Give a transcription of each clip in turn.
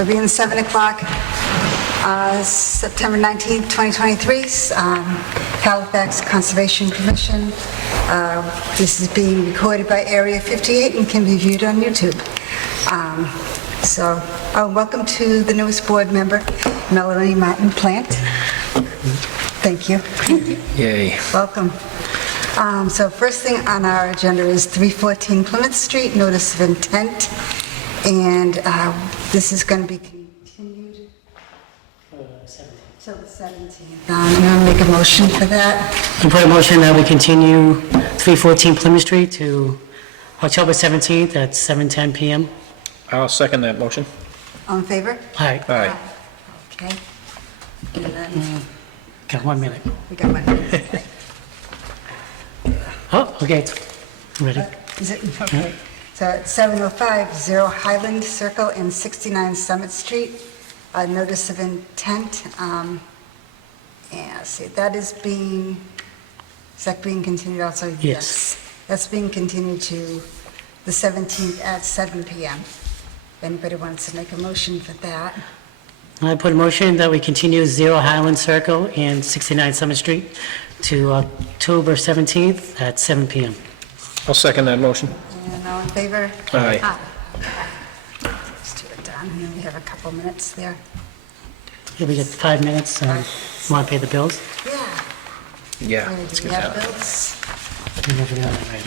it'll be in 7 o'clock, September 19th, 2023, Halifax Conservation Commission. This is being recorded by Area 58 and can be viewed on YouTube. Welcome to the newest board member, Melanie Martin Plant. Thank you. Yay. Welcome. So first thing on our agenda is 314 Plymouth Street, notice of intent, and this is going to be continued till the 17th. I'm going to make a motion for that. I put a motion that we continue 314 Plymouth Street to October 17th at 7:10 PM. I'll second that motion. All in favor? Aye. Aye. Okay. And then Got 1 minute. we got one. Okay. Oh, okay. Ready? Is it? Okay. So at 705, 0 Highland Circle and 69 Summit Street, a notice of intent. Yeah, see, is that being continued also? Yes. That's being continued to the 17th at 7 PM. If anybody wants to make a motion for that. I put a motion that we continue 0 Highland Circle and 69 Summit Street to October 17th at 7 PM. I'll second that motion. And all in favor? Aye. Let's do it done, and then we have a couple minutes there. Yeah, we get 5 minutes. Want to pay the bills? Yeah. Yeah, Do let's we get have that. bills? We never got it right.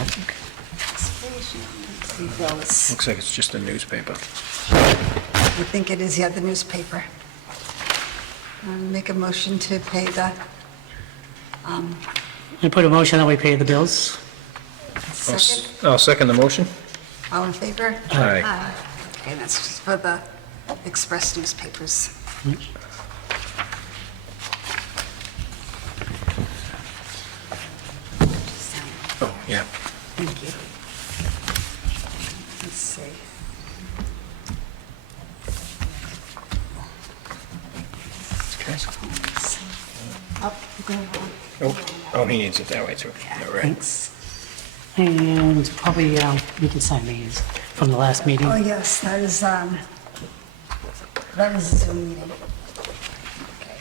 Bills. Looks like it's just a newspaper. I think it is, yeah, the newspaper. Make a motion to pay the I put a motion that we pay the bills. second. I'll second the motion. All in favor? Aye. Okay, that's just for the express newspapers. Oh, yeah. Thank you. Let's see. Okay. Oh, go on. Oh, he needs it that way too. Yeah, All right. thanks. And probably we can sign these from the last meeting. Oh, yes, that is a Zoom meeting. Okay.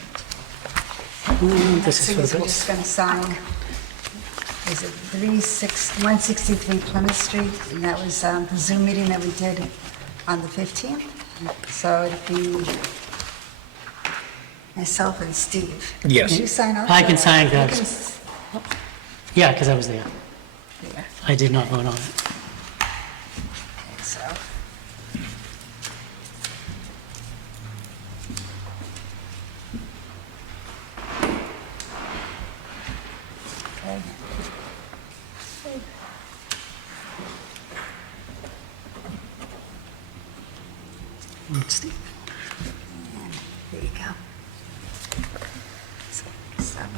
This is So for the we're bills. just going to sign, is it 163 Plymouth Street? And that was the Zoom meeting that we did on the 15th. So it'd be myself and Steve. Yes. Did you sign up? I can sign, You guys. can Yeah, because I was there. yeah, I did not vote on it. okay, so. Okay. Steve. There you go. So, 7.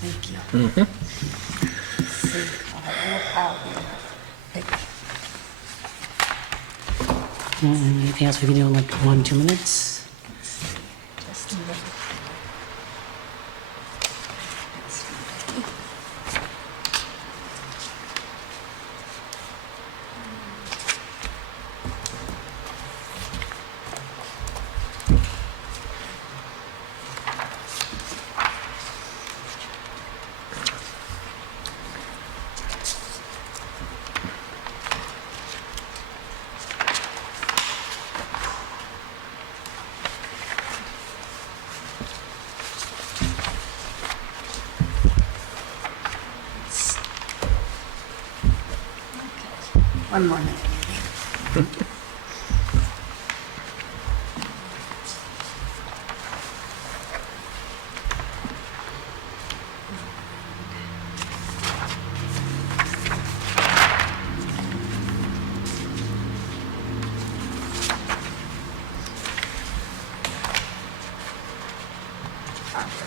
Thank you. See, I'll have a little pile here. Thank you. Anything else we can do in like 1-2 minutes? Just a minute. One more minute, maybe.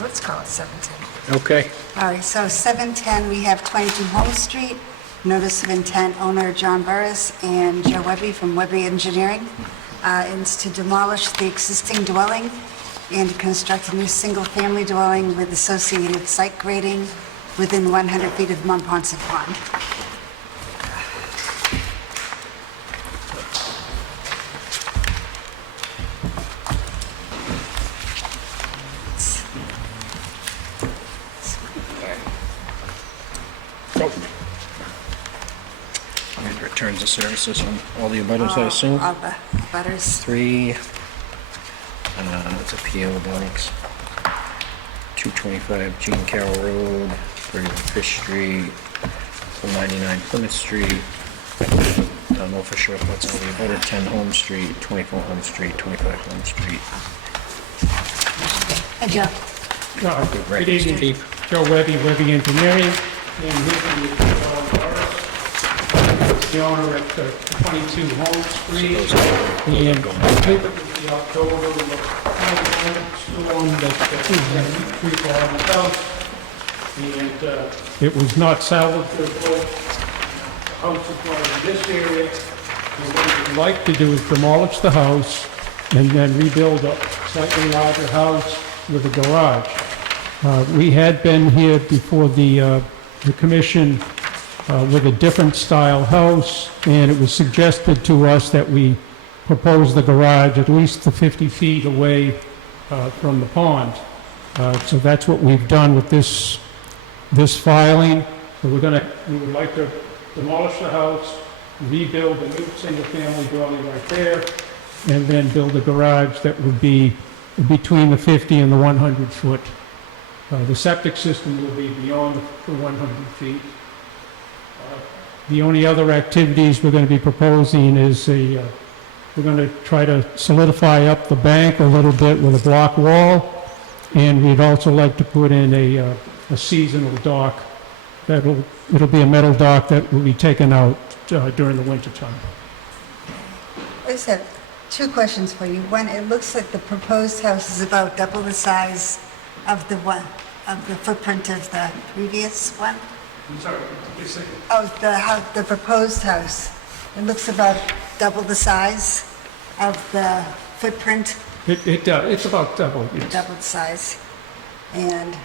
Let's call it 7:10. Okay. All right, so 7:10, we have 22 Home Street. Notice of intent, owner John Burris and Joe Webby from Webby Engineering. It's to demolish the existing dwelling and to construct a new single-family dwelling with associated site grading within 100 feet of Mont Ponce Pond. returns of services on all the abutters, I assume. All the butters. 3, it's a P.O. Box. 225 Jean Carroll Road, 31 Fish Street, 199 Plymouth Street. Don't know for sure if that's all the abutter. 10 Home Street, 24 Home Street, 25 Home Street. Hey, Joe. Right, Good evening, Steve. Joe Webby, Webby Engineering, and with me is John Burris, the owner at 22 Home Street, and I think it was the October storm that creep on the house, and it was not salvageable. The house is not in this area, and what we'd like to do is demolish the house and then rebuild a slightly larger house with a garage. We had been here before the commission with a different style house, and it was suggested to us that we propose the garage at least 50 feet away from the pond. So that's what we've done with this filing. So we would like to demolish the house, rebuild a new single-family dwelling right there, and then build a garage that would be between the 50 and the 100 foot. The septic system will be beyond the 100 feet. The only other activities we're going to be proposing is we're going to try to solidify up the bank a little bit with a block wall, and we'd also like to put in a seasonal dock. It'll be a metal dock that will be taken out during the winter time. I just have 2 questions for you. One, it looks like the proposed house is about double the size of the footprint of the previous one. I'm sorry, you say? Oh, the proposed house. It looks about double the size of the footprint, It's about double, yes. double the size. And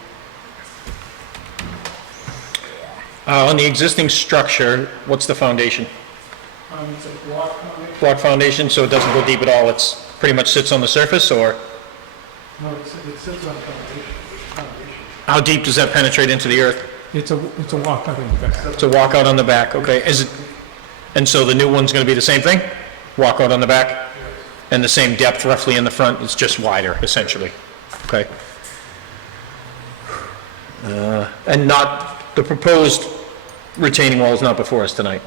On the existing structure, what's the foundation? It's a block foundation. Block foundation, so it doesn't go deep at all, it's pretty much sits on the surface, or No, it sits on foundation. how deep does that penetrate into the earth? It's a walkout in the back. It's a walkout on the back, okay, and so the new one's gonna be the same thing? Walkout on the back? And the same depth roughly in the front, it's just wider, essentially, okay? And the proposed retaining wall is not before us tonight?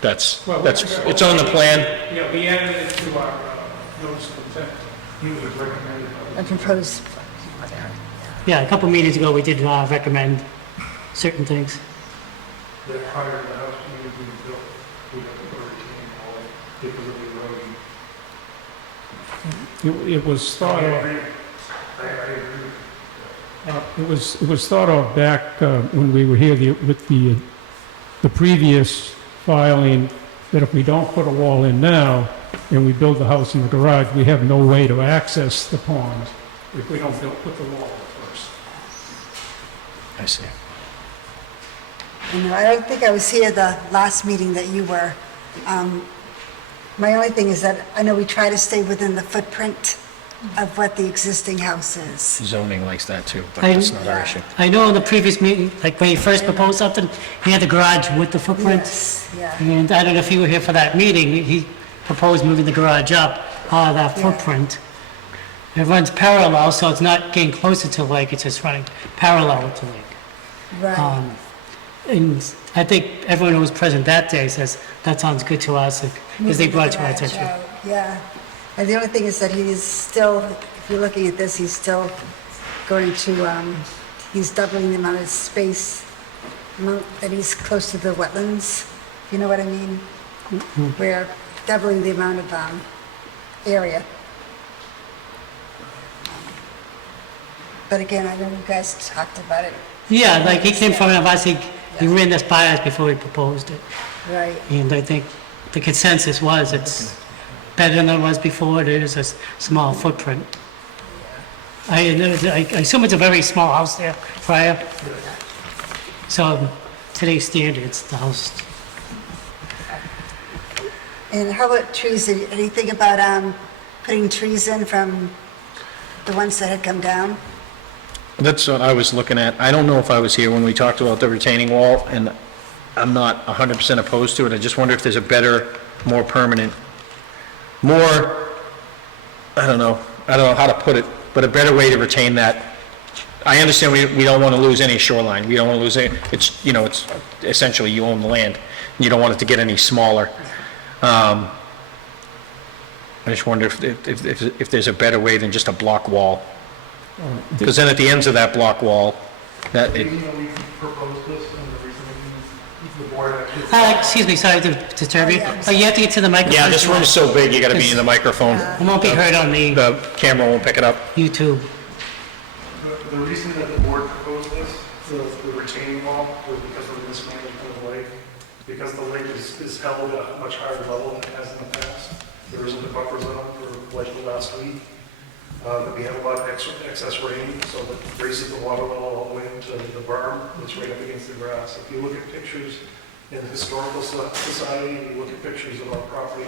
That's, it's on the plan? Yeah, we added it to our notice of intent. He was recommended. a proposed, Yeah, a couple meetings ago, we did recommend certain things. That prior to the house being built, we had to put a retaining wall because of the erosion. It was thought of. I agree. It was thought of back when we were here with the previous filing, that if we don't put a wall in now and we build the house in the garage, we have no way to access the pond if we don't put the wall in first. I see. I don't think I was here the last meeting that you were. My only thing is that I know we try to stay within the footprint of what the existing house is. Zoning likes that too, but I- that's not our issue. I know in the previous meeting, like when he first proposed something, he had the garage with the footprint. Yes, yeah. And I don't know if you were here for that meeting, he proposed moving the garage up out of that Yeah. footprint. It runs parallel, so it's not getting closer to lake, it's just running parallel to lake. Right, And I think everyone who was present that day says, that sounds good to us, because they brought it to our Garage attention. out, yeah. And the only thing is that he's still, if you're looking at this, he's still going to, he's doubling the amount of space that he's close to the wetlands, if you know what I mean? We're doubling the amount of area. But again, I know you guys talked about it, Yeah, like he came from us, he ran this by us before we proposed it. right? And I think the consensus was it's better than it was before, it is a small footprint. I assume it's a very small house there prior. So today's standards, the house. And how about trees? Anything about putting trees in from the ones that had come down? That's what I was looking at. I don't know if I was here when we talked about the retaining wall, and I'm not 100% opposed to it. I just wonder if there's a better, more permanent, more, I don't know how to put it, but a better way to retain that. I understand we don't want to lose any shoreline. We don't want to lose it. It's, it's essentially you own the land. You don't want it to get any smaller. I just wonder if there's a better way than just a block wall. Because then at the ends of that block wall, that, We proposed this and the reason the board actually. Excuse me, sorry to disturb you, but you have to get to the microphone. yeah, this room is so big, you gotta be in the microphone. It won't be heard on the The camera won't pick it up. YouTube. The reason that the board proposed this, the retaining wall, was because of the mismanagement of the lake. Because the lake is held at a much higher level than it has in the past. There isn't a buffer zone for like the last week. We have a lot of excess rain, so that raises the water level all the way into the berm that's right up against the grass. If you look at pictures in the Historical Society, and you look at pictures of our property,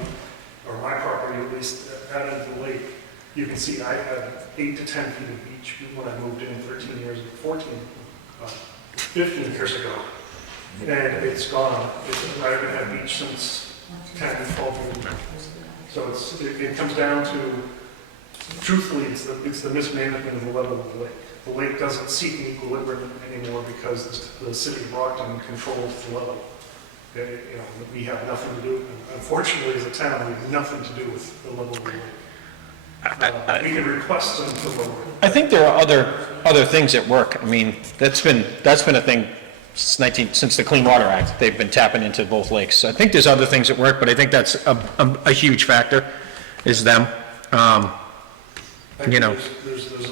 or my property at least, out into the lake, you can see I had 8 to 10 feet of beach when I moved in 13 years, 15 years ago. And it's gone. I haven't had beach since 10, 12 years. So it comes down to, truthfully, it's the mismanagement of the level of the lake. The lake doesn't seek an equilibrium anymore because the city of Brockton controls the level. We have nothing to do, unfortunately, as a town, we have nothing to do with the level of the lake. We can request them to lower it. I think there are other things at work. I mean, that's been a thing since the Clean Water Act. They've been tapping into both lakes. So I think there's other things at work, but I think that's a huge factor, is them. There's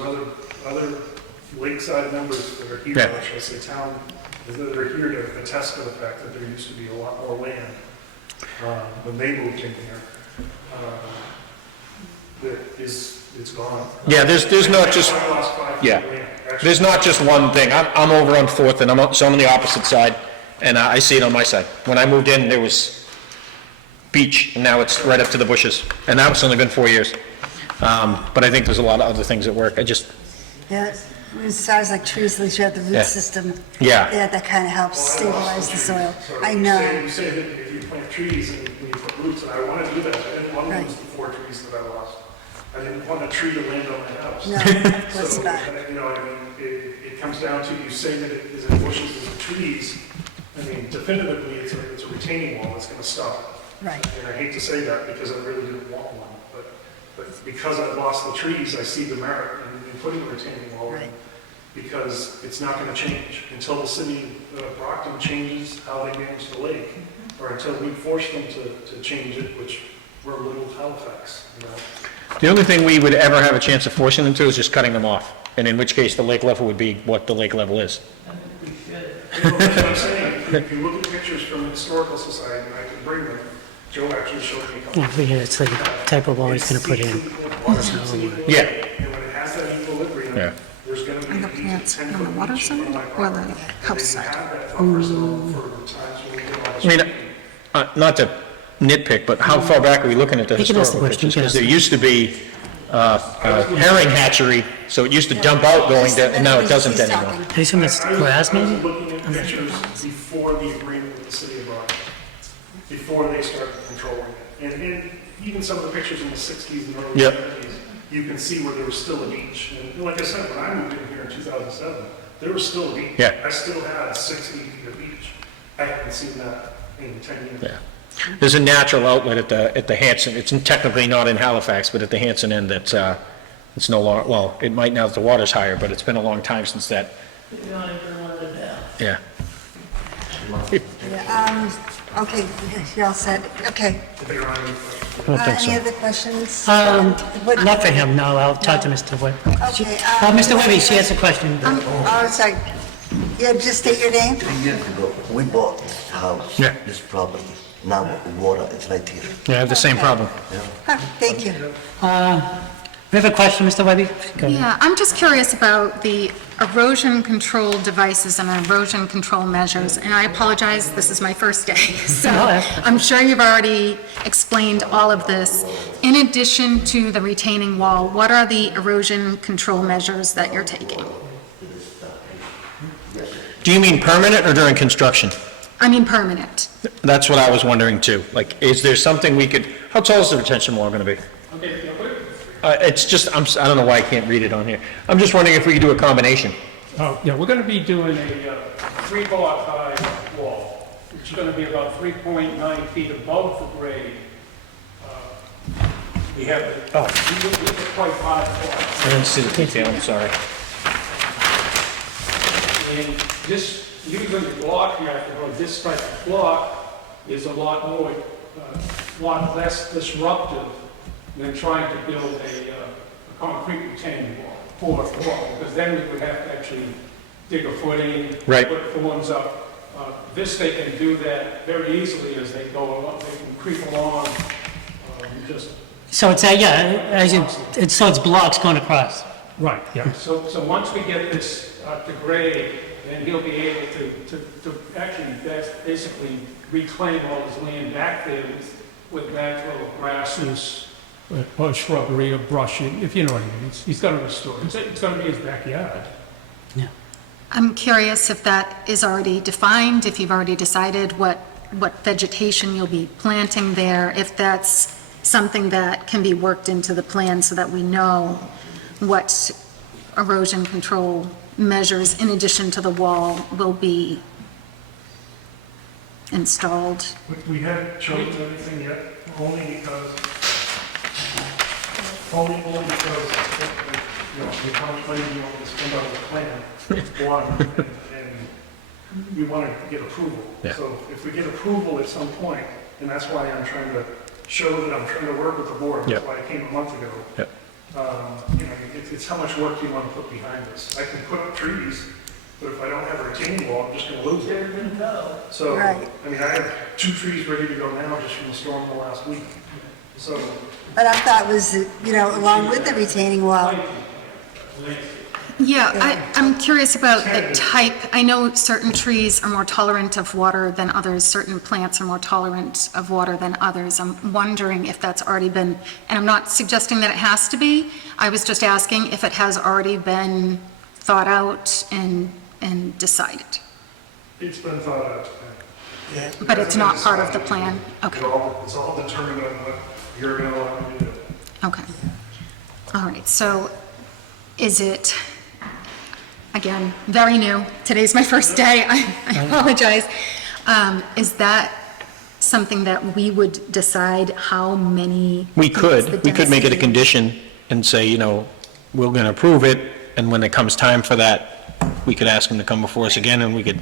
other lakeside members that are here, Yeah. or should I say town, that are here to attest to the fact that there used to be a lot more land when they moved in here. It's gone. Yeah, there's not just, I lost 5 feet yeah, of land. Actually, there's not just one thing. I'm over on 4th, and I'm on the opposite side, and I see it on my side. When I moved in, there was beach, and now it's right up to the bushes, and that's only been 4 years. But I think there's a lot of other things at work. Yeah, it sounds like trees, at least you have the Yeah. root system. Yeah. Yeah, that kind of helps stabilize the soil. So I know. You say that if you plant trees and you put roots, and I want to do that. I didn't want to Right. lose the 4 trees that I lost. I didn't want a tree to land on my house. No, of course So, not. it comes down to, you say that it is in bushes and trees. I mean, definitively, it's a retaining wall that's going to stop it. Right. And I hate to say that because I really didn't want one, but because I lost the trees, I see the merit in putting a retaining wall in. Right. Because it's not going to change until the city of Brockton changes how they manage the lake, or until we force them to change it, which we're little Halifax, The only thing we would ever have a chance of forcing them to is just cutting them off, and in which case the lake level would be what the lake level is. That's what I'm saying. If you look at pictures from the Historical Society, and I can bring them, Joe actually showed me a couple. Yeah, it's the type of wall he's gonna put in. Yeah. And when it has that equilibrium, Yeah. there's gonna be. Are the plants on the water side or the house side? I mean, not to nitpick, but how far back are we looking at the You can ask the historical question, pictures? you can Because ask there the- used to be a herring hatchery, so it used to dump out going to, and now it doesn't He's anymore. talking. Have you seen this grass I was maybe? looking at pictures before the agreement with the city of Brockton, before they started controlling it. And even some of the pictures in the 60s and early Yep. 70s, you can see where there was still a beach. And like I said, when I moved in here in 2007, there was still a beach. Yeah. I still had 60 feet of beach. I haven't seen that in 10 years. Yeah. There's a natural outlet at the Hanson, it's technically not in Halifax, but at the Hanson end that's, it's no longer, well, it might now that the water's higher, but it's been a long time since that. Yeah. Yeah, okay, you're all set. Okay. If there are any questions. I don't think Any so. other questions? What- Not for him, no, I'll talk to Mr. Webb. Okay. Mr. Webby, she has a question. Oh, sorry. Yeah, just state your name. 3 years ago, we bought this house, Yeah. this property. Now water is right here. Yeah, I have the same problem. Huh, thank you. We have a question, Mr. Webby? Go ahead. Yeah, I'm just curious about the erosion control devices and erosion control measures, and I apologize, this is my first day, so No. I'm sure you've already explained all of this. In addition to the retaining wall, what are the erosion control measures that you're taking? Do you mean permanent or during construction? I mean permanent. That's what I was wondering too. Like, is there something we could, how tall is the retention wall gonna be? Okay, yeah, It's just, I don't know why I can't read it on here. I'm just wondering if we could do a combination. yeah, we're going to be doing a 3-block high wall, which is going to be about 3.9 feet above the grade. We have, we have quite high I didn't see the detail, I'm sorry. And this, using the block method, or this type of block, is a lot more, lot less disruptive than trying to build a concrete retaining wall, because then we would have to actually dig a footing, Right. put forms up. This, they can do that very easily as they go along, they can creep along, just. So it's, so it's blocks going across. Right, yeah. So once we get this to grade, then he'll be able to actually basically reclaim all his land back there with natural grasses or shrubbery or brush, if you know what I mean. He's going to restore it. It's going to be his backyard. Yeah. I'm curious if that is already defined, if you've already decided what vegetation you'll be planting there, if that's something that can be worked into the plan so that we know what erosion control measures in addition to the wall will be installed. We haven't chosen anything yet, only because, you know, the how much money you want to spend on the plan, one, and we want to get approval. Yeah. So if we get approval at some point, and that's why I'm trying to show that I'm trying to work with the board, that's Yeah. why I came a month ago. Yeah. You know, it's how much work do you want to put behind this? I can put up trees, but if I don't have a retaining wall, I'm just going to lose it. So, Right. I mean, I have 2 trees ready to go now just from the storm the last week. So, But I thought was, you know, along with the retaining wall, Yeah, I'm curious about the type. I know certain trees are more tolerant of water than others, certain plants are more tolerant of water than others. I'm wondering if that's already been, and I'm not suggesting that it has to be, I was just asking if it has already been thought out and decided. it's been thought out. But it's not part of the plan? Okay, It's all determined on what you're going to allow me to do. okay. All right, so is it, again, very new, today's my first day, I apologize. Is that something that we would decide how many? We the could make it a density? condition and say, you know, we're gonna approve it, and when it comes time for that, we could ask them to come before us again, and we could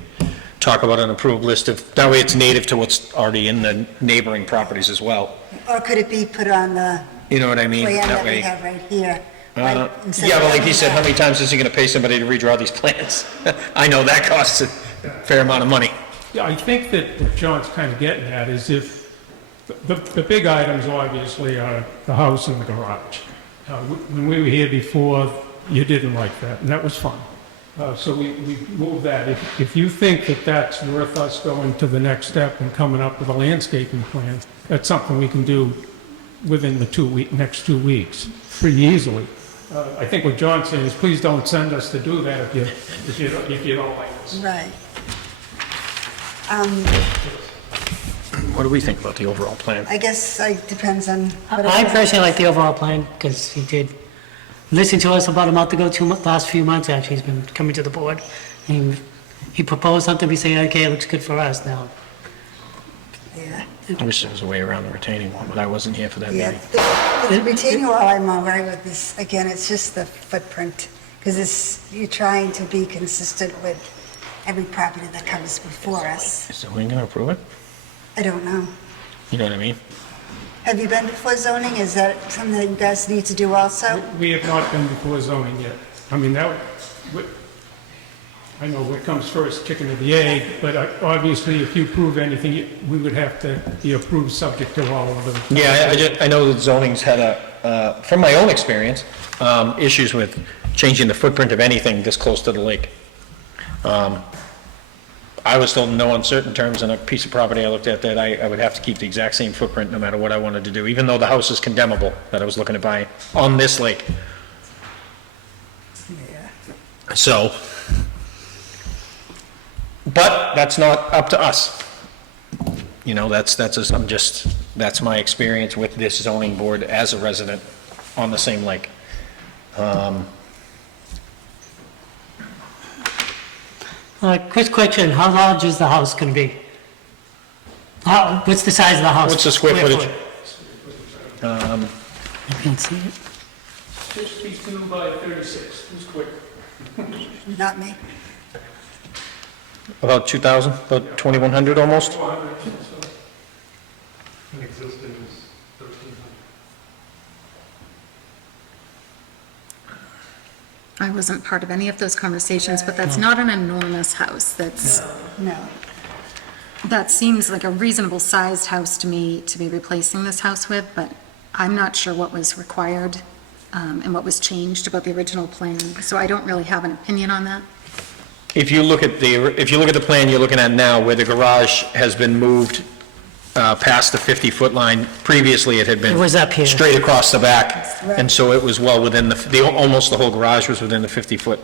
talk about an approved list of, that way it's native to what's already in the neighboring properties as well. or could it be put on the You know what I mean? plan That that we way. have right here? Like, instead Yeah, of but like having he said, how that- many times is he gonna pay somebody to redraw these plans? I know that costs a fair amount of money. Yeah, I think that what John's kind of getting at is if, the big items obviously are the house and the garage. When we were here before, you didn't like that, and that was fine. So we moved that. If you think that that's worth us going to the next step and coming up with a landscaping plan, that's something we can do within the next 2 weeks, pretty easily. I think what John's saying is, please don't send us to do that if you don't like us. Right. What do we think about the overall plan? I guess it depends on. what I everyone personally like thinks. the overall plan, because he did listen to us about a month ago, last few months actually, he's been coming to the board. And he proposed something, we say, okay, it looks good for us now. Yeah, I wish there was a way around the retaining wall, but I wasn't here for that yeah. meeting. The retaining wall, I'm all right with this. Again, it's just the footprint, because you're trying to be consistent with every property that comes before us. Is zoning gonna approve it? I don't know. You know what I mean? Have you been before zoning? Is that something that you guys need to do also? We have not been before zoning yet. I mean, I know what comes first, chicken or the egg, but obviously, if you prove anything, we would have to be approved subject to all of them. Yeah, I know that zoning's had from my own experience, issues with changing the footprint of anything this close to the lake. I was told in no uncertain terms on a piece of property I looked at that I would have to keep the exact same footprint no matter what I wanted to do, even though the house is condemnable that I was looking to buy on this lake. Yeah. So, but that's not up to us. You know, that's my experience with this zoning board as a resident on the same lake. Quick question, how large is the house gonna be? What's the size of the house? What's the square footage? foot? I can't see it. 62 by 36, who's quick? Not me. About 2,000, about 2,100 almost? 400, so. And existing is 1,300. I wasn't part of any of those conversations, but that's not an enormous house. No. That seems like a reasonable sized house to me to be replacing this house with, but I'm not sure what was required and what was changed about the original plan, so I don't really have an opinion on that. If you look at the plan you're looking at now, where the garage has been moved past the 50-foot line, previously it had been It was up here. straight across the back, Right. and so it was well within almost the whole garage was within the 50-foot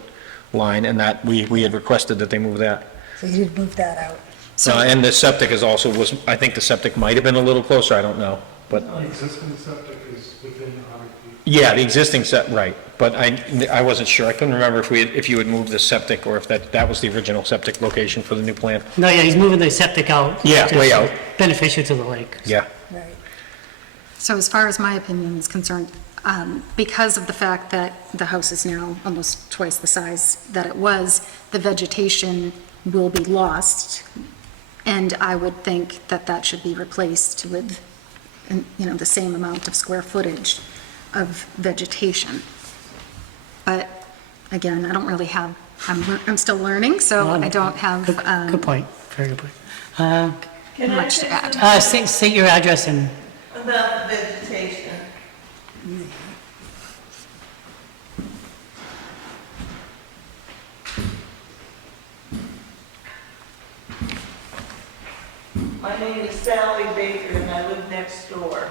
line, and that, we had requested that they move that. So you did move that out. And the septic is also, I think the septic might have been a little closer, I don't know, but, The existing septic is within 100 feet. yeah, the existing right, but I wasn't sure, I couldn't remember if you had moved the septic, or if that was the original septic location for the new plan. No, yeah, he's moving the septic out. Yeah, which is way out. Beneficial to the lake. Yeah. Right. So as far as my opinion is concerned, because of the fact that the house is now almost twice the size that it was, the vegetation will be lost, and I would think that that should be replaced with, the same amount of square footage of vegetation. But again, I don't really have, I'm still learning, so I don't have Good point, very good point. Can I much to say add. something State your address and, about the vegetation? My name is Sally Baker and I live next door.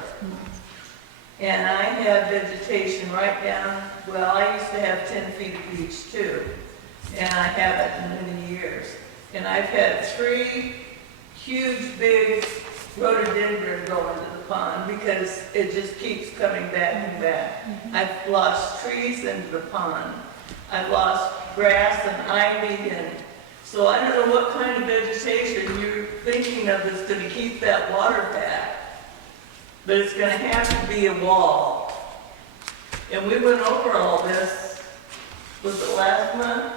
And I have vegetation right down, well, I used to have 10 feet of beach too. And I haven't in many years. And I've had 3 huge, big rhododendron go into the pond because it just keeps coming back and back. I've lost trees into the pond. I've lost grass and ivy, and so I don't know what kind of vegetation you're thinking of that's going to keep that water back. But it's going to have to be a wall. And we went over all this, was it last month?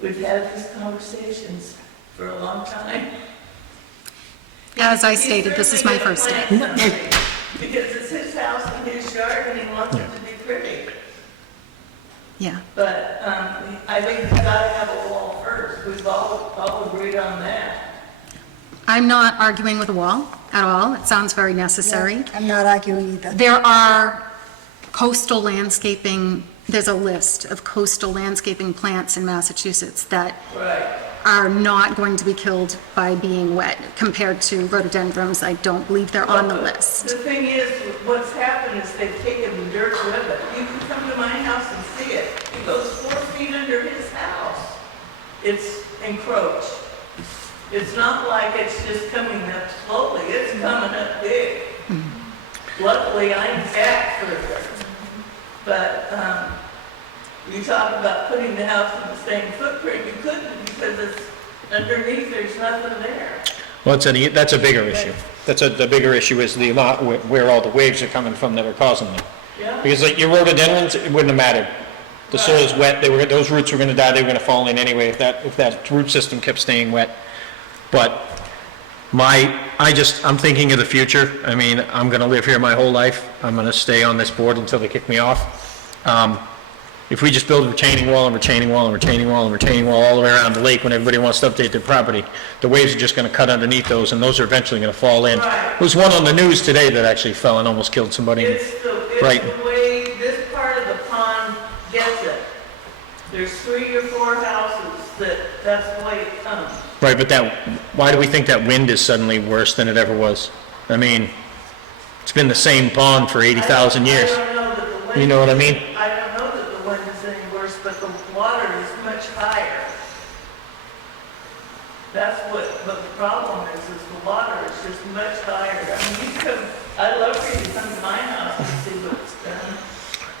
We've had these conversations for a long time. As I stated, this is my first day. Because it's his house and his yard and he wants it to be pretty. Yeah. But I think he's got to have a wall first. We've all agreed on that. I'm not arguing with a wall at all. It sounds very necessary. I'm not arguing either. There are coastal landscaping, there's a list of coastal landscaping plants in Massachusetts that Right. are not going to be killed by being wet compared to rhododendrons. I don't believe they're on the list. The thing is, what's happened is they've taken the dirt with it. You can come to my house and see it. It goes 4 feet under his house. It's encroached. It's not like it's just coming up slowly. It's coming up big. Luckily, I'm back further. But you talk about putting the house in the same footprint, you couldn't because it's underneath, there's nothing there. Well, that's a bigger issue. The bigger issue is the amount, where all the waves are coming from that are causing them. Yeah. Because like your rhododendrons, it wouldn't have mattered. The soil's wet, those roots were gonna die, they were gonna fall in anyway if that root system kept staying wet. But I'm thinking of the future. I mean, I'm gonna live here my whole life. I'm gonna stay on this board until they kick me off. If we just build a retaining wall and retaining wall and retaining wall and retaining wall all the way around the lake when everybody wants to update their property, the waves are just gonna cut underneath those, and those are eventually gonna fall in. Right. There was one on the news today that actually fell and almost killed somebody. It's Right. the way this part of the pond gets it. There's 3 or 4 houses that's the way it comes. Right, but why do we think that wind is suddenly worse than it ever was? I mean, it's been the same pond for 80,000 years. I don't know that the wind. You know what I mean? I don't know that the wind is any worse, but the water is much higher. but the problem is the water is just much higher. I mean, you come, I'd love for you to come to my house and see what's done.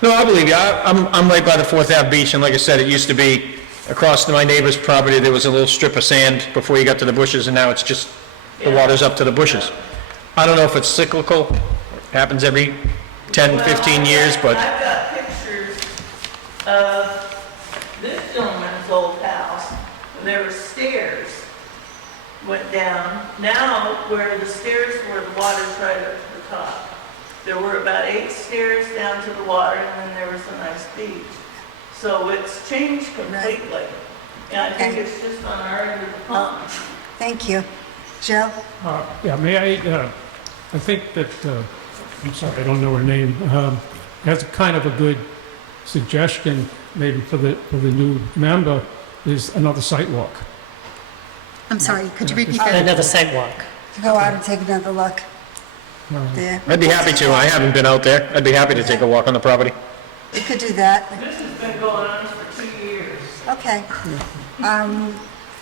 No, I believe you. I'm right by the 4th Ave beach, and like I said, it used to be across my neighbor's property, there was a little strip of sand before you got to the bushes, and now it's just, the water's up to the bushes. I don't know if it's cyclical, happens every 10, 15 years, but I've got pictures of this gentleman's old house, and there were stairs went down. Now, where the stairs were, the water's right up to the top. There were about 8 stairs down to the water, and then there was a nice beach. So it's changed completely. And I think Okay. it's just on our end of the pond. Thank you. Joe? Yeah, may I think that, I'm sorry, I don't know her name, has kind of a good suggestion, maybe for the new member, is another site walk. I'm sorry, could you repeat that? Another sidewalk. To go out and take another look there. I'd be happy to. I haven't been out there. I'd be happy to take a walk on the property. We could do that. This has been going on for 2 years. Okay.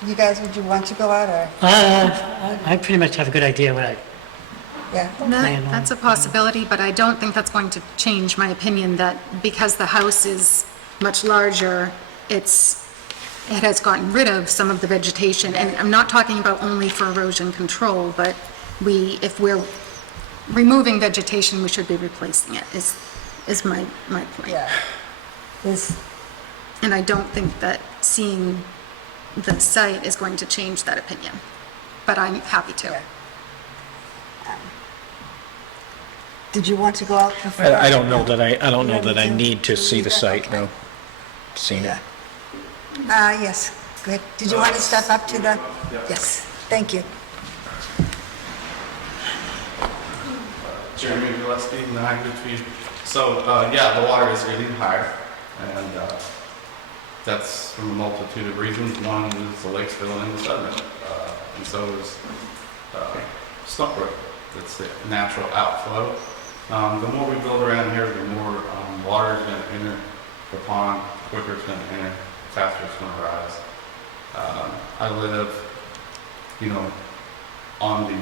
You guys, would you want to go out or? I pretty much have a good idea what I, Yeah. That's a possibility, but I don't think that's going to change my opinion that because the house is much larger, it has gotten rid of some of the vegetation. And I'm not talking about only for erosion control, but if we're removing vegetation, we should be replacing it, is my point. Yeah. This, And I don't think that seeing the site is going to change that opinion, but I'm happy to. Yeah. did you want to go out before? I don't know that I need to see the site, no. Seen it. Yes, good. Did you want to step up to the? Yes, thank you. Jeremy Gillespie, 9 feet. So, yeah, the water is getting higher, and that's from a multitude of reasons. One is the lake's filling in with sediment, and so is stump root. That's the natural outflow. The more we build around here, the more water is going to enter the pond, quicker it's going to enter, faster it's going to rise. I live, on the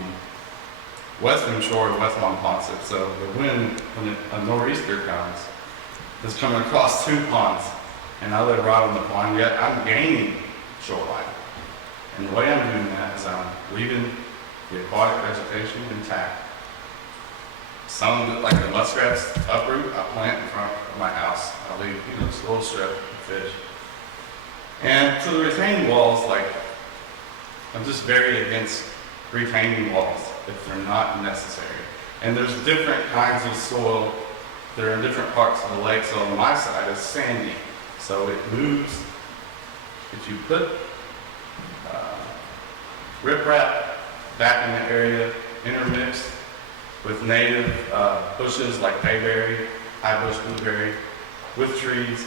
western shore of West Monpont, so the wind, when a nor'easter comes, is coming across 2 ponds, and I live right on the pond, yet I'm gaining shoreline. And the way I'm doing that is I'm leaving the aquatic vegetation intact. Some of it, like the muskrats uproot, I plant in front of my house. I leave, this little strip of fish. And to the retaining walls, I'm just very against retaining walls if they're not necessary. And there's different kinds of soil. They're in different parts of the lake. So on my side is sandy. So it moves. If you put riprap back in the area, intermixed with native bushes like bayberry, high bush blueberry, with trees,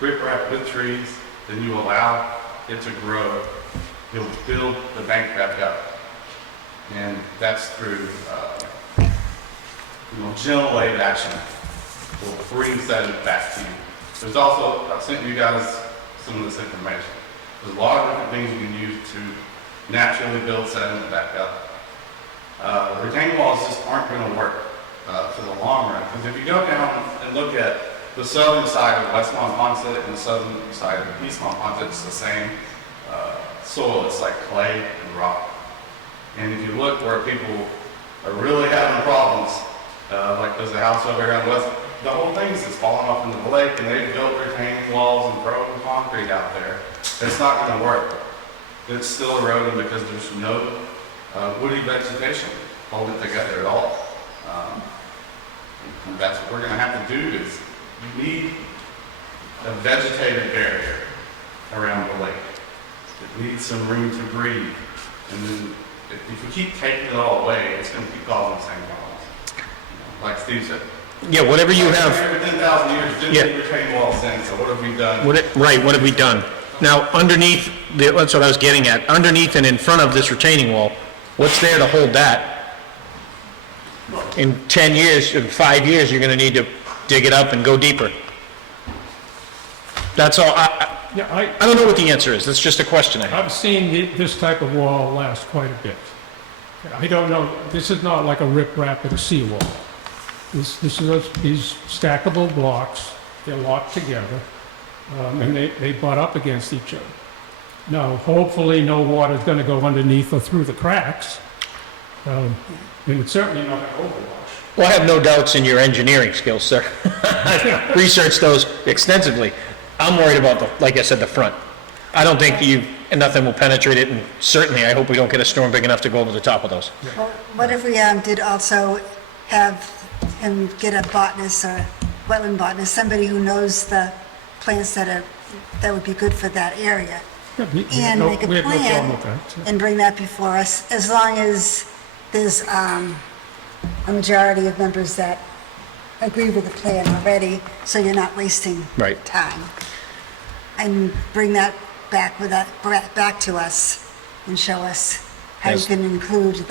riprap with trees, then you allow it to grow. You'll build the bank back up. And that's through gentle wave action will bring sediment back to you. There's also, I've sent you guys some of this information. There's a lot of different things you can use to naturally build sediment back up. Retaining walls just aren't going to work for the long run. Because if you go down and look at the southern side of West Monpont and the southern side of East Monpont, it's the same soil. It's like clay and rock. And if you look where people are really having problems, like there's a house over here on the west, the whole thing is just falling off into the lake, and they've built retaining walls and thrown concrete out there. It's not going to work. It's still eroding because there's no woody vegetation holding it together at all. And that's what we're going to have to do is you need a vegetated barrier around the lake. It needs some room to breathe. And then if we keep taking it all away, it's going to keep causing the same problems. Like Steve said. Yeah, whatever you have. Every 10,000 years, didn't need retaining walls in, so what have we done? What have we done? Now, underneath, that's what I was getting at. Underneath and in front of this retaining wall, what's there to hold that? In 10 years, in 5 years, you're going to need to dig it up and go deeper. That's all. Yeah, I don't know what the answer is, that's just a question I have. I've seen this type of wall last quite a bit. I don't know, this is not like a riprap at a seawall. This is these stackable blocks, they're locked together, and they butt up against each other. Now, hopefully, no water's gonna go underneath or through the cracks. And it's certainly not gonna overwash. Well, I have no doubts in your engineering skills, sir. I've researched those extensively. I'm worried about like I said, the front. I don't think nothing will penetrate it, and certainly I hope we don't get a storm big enough to go over the top of those. Well, what if we did also have him get a botanist or wetland botanist, somebody who knows the plants that would be good for that area? Yeah, And make a we have no problem plan with that. and bring that before us, as long as there's a majority of members that agree with the plan already, so you're not wasting Right. time. And bring that back back to us and show us how you Yes. can include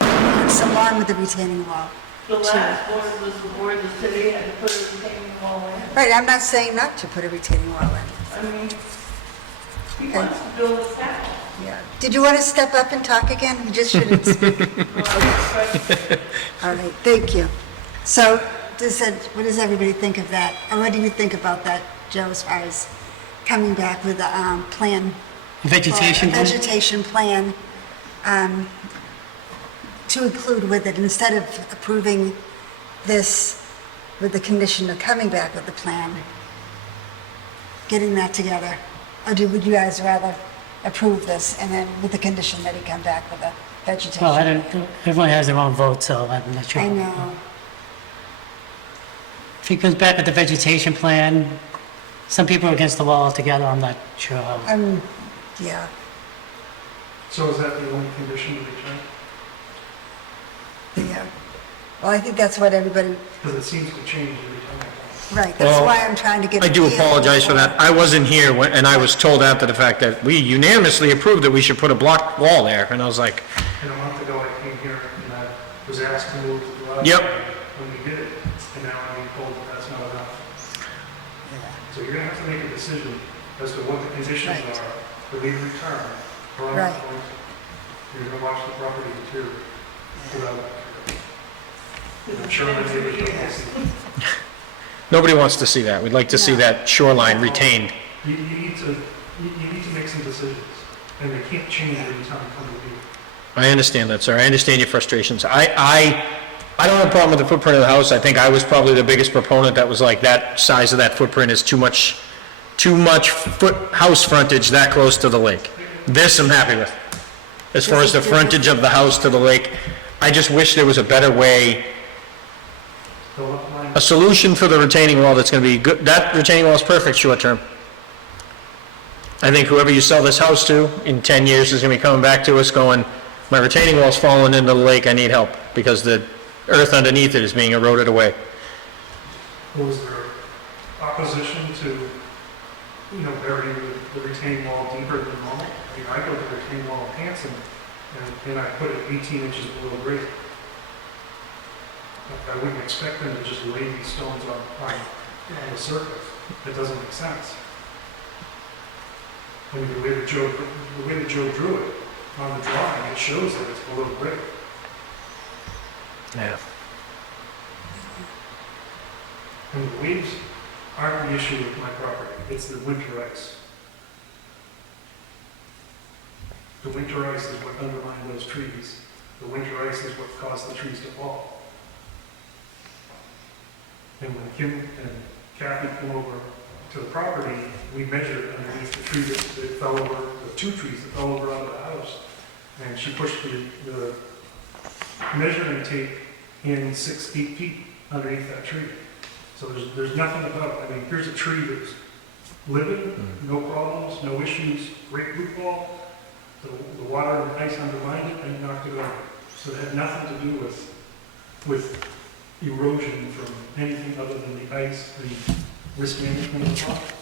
along with the retaining wall. The last board was the board the city had to put a retaining wall in. Right, I'm not saying not to put a retaining wall in. I mean, he wants to build a town. Yeah. Did you want to step up and talk again? You just shouldn't speak. All right, thank you. So, what does everybody think of that? Or what do you think about that, Joe, as far as coming back with a plan? Vegetation A plan? vegetation plan to include with it, instead of approving this with the condition of coming back with the plan, getting that together? Or would you guys rather approve this and then with the condition that he come back with a vegetation? Well, I don't, everyone has their own vote, so I'm not sure. I know. If he comes back with the vegetation plan, some people are against the wall altogether, I'm not sure how. Yeah. So is that the only condition to return? Yeah. Well, I think that's what everybody, Because it seems to change every time. right, that's Well, why I'm trying to get. I a do feel apologize for that. I wasn't here, and I was told after the fact that we unanimously approved that we should put a block wall there, and I was like, And a month ago, I came here and I was asked to move the garage. Yep. When we did it, and now I'm being told that that's not enough. So you're gonna have to make a decision as to what the conditions Right. are for me to return, or I'm Right. not going to. You're gonna watch the property deteriorate without. I'm sure the neighbors don't want to see. nobody wants to see that. We'd like to see No. that shoreline retained. You need to make some decisions, and they can't change every time you come to me. I understand that, sir. I understand your frustrations. I don't have a problem with the footprint of the house. I think I was probably the biggest proponent that was like, that size of that footprint is too much house frontage that close to the lake. This I'm happy with. As far as the frontage of the house to the lake, I just wish there was a better way, The lot line, a solution for the retaining wall that's gonna be good. That retaining wall is perfect short term. I think whoever you sell this house to in 10 years is gonna be coming back to us going, my retaining wall's falling into the lake, I need help, because the earth underneath it is being eroded away. was there opposition to, burying the retaining wall deeper than normal? I mean, I built the retaining wall in Hanson, and I put it 18 inches below grade. I wouldn't expect them to just lay these stones on the surface. That doesn't make sense. I mean, the way that Joe drew it on the drawing, it shows that it's below grade. Yeah. And the waves aren't the issue with my property, it's the winter ice. The winter ice is what undermined those trees. The winter ice is what caused the trees to fall. And when Kim and Kathy came over to the property, we measured underneath the tree that fell over, the two trees that fell over onto the house. And she pushed the measuring tape in 8 feet underneath that tree. So there's nothing about, I mean, here's a tree that's living, no problems, no issues, great root ball. The water and ice undermined it and knocked it over. So it had nothing to do with erosion from anything other than the ice, the risk management of the property.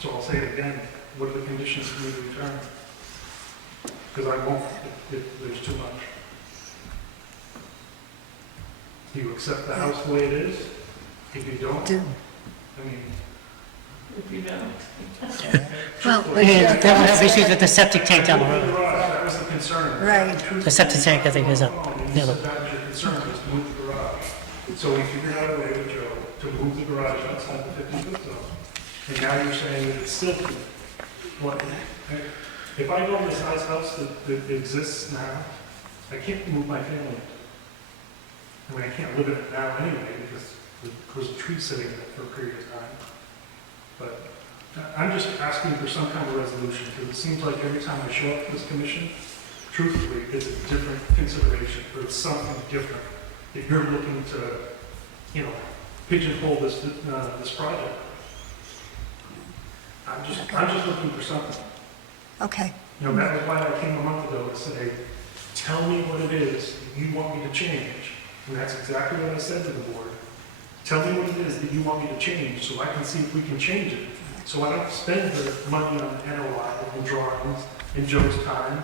So I'll say it again, what are the conditions for me to return? Because I won't if there's too much. Do you accept the house the way it is? If you don't, Do- I mean, If you don't. Well, And that would have issues with the septic tank down the move the road. garage, that was the concern. Right. The septic tank, I think, is up. And the you other- said that was your concern, was to move the garage. So we figured out a way with Joe to move the garage outside the 50-foot zone. And now you're saying that it's still, what, if I go in this nice house that exists now, I can't move my family. I mean, I can't live in it now anyway, because there's a tree sitting in it for a period of time. But I'm just asking for some kind of resolution, because it seems like every time I show up to this commission, truthfully, it's a different consideration, or it's something different. If you're looking to, pigeonhole this project, I'm just looking for something. Okay, That was why I came a month ago and said, hey, tell me what it is that you want me to change. And that's exactly what I said to the board. Tell me what it is that you want me to change, so I can see if we can change it. So I don't spend the money on NOI and drawings and Joe's time,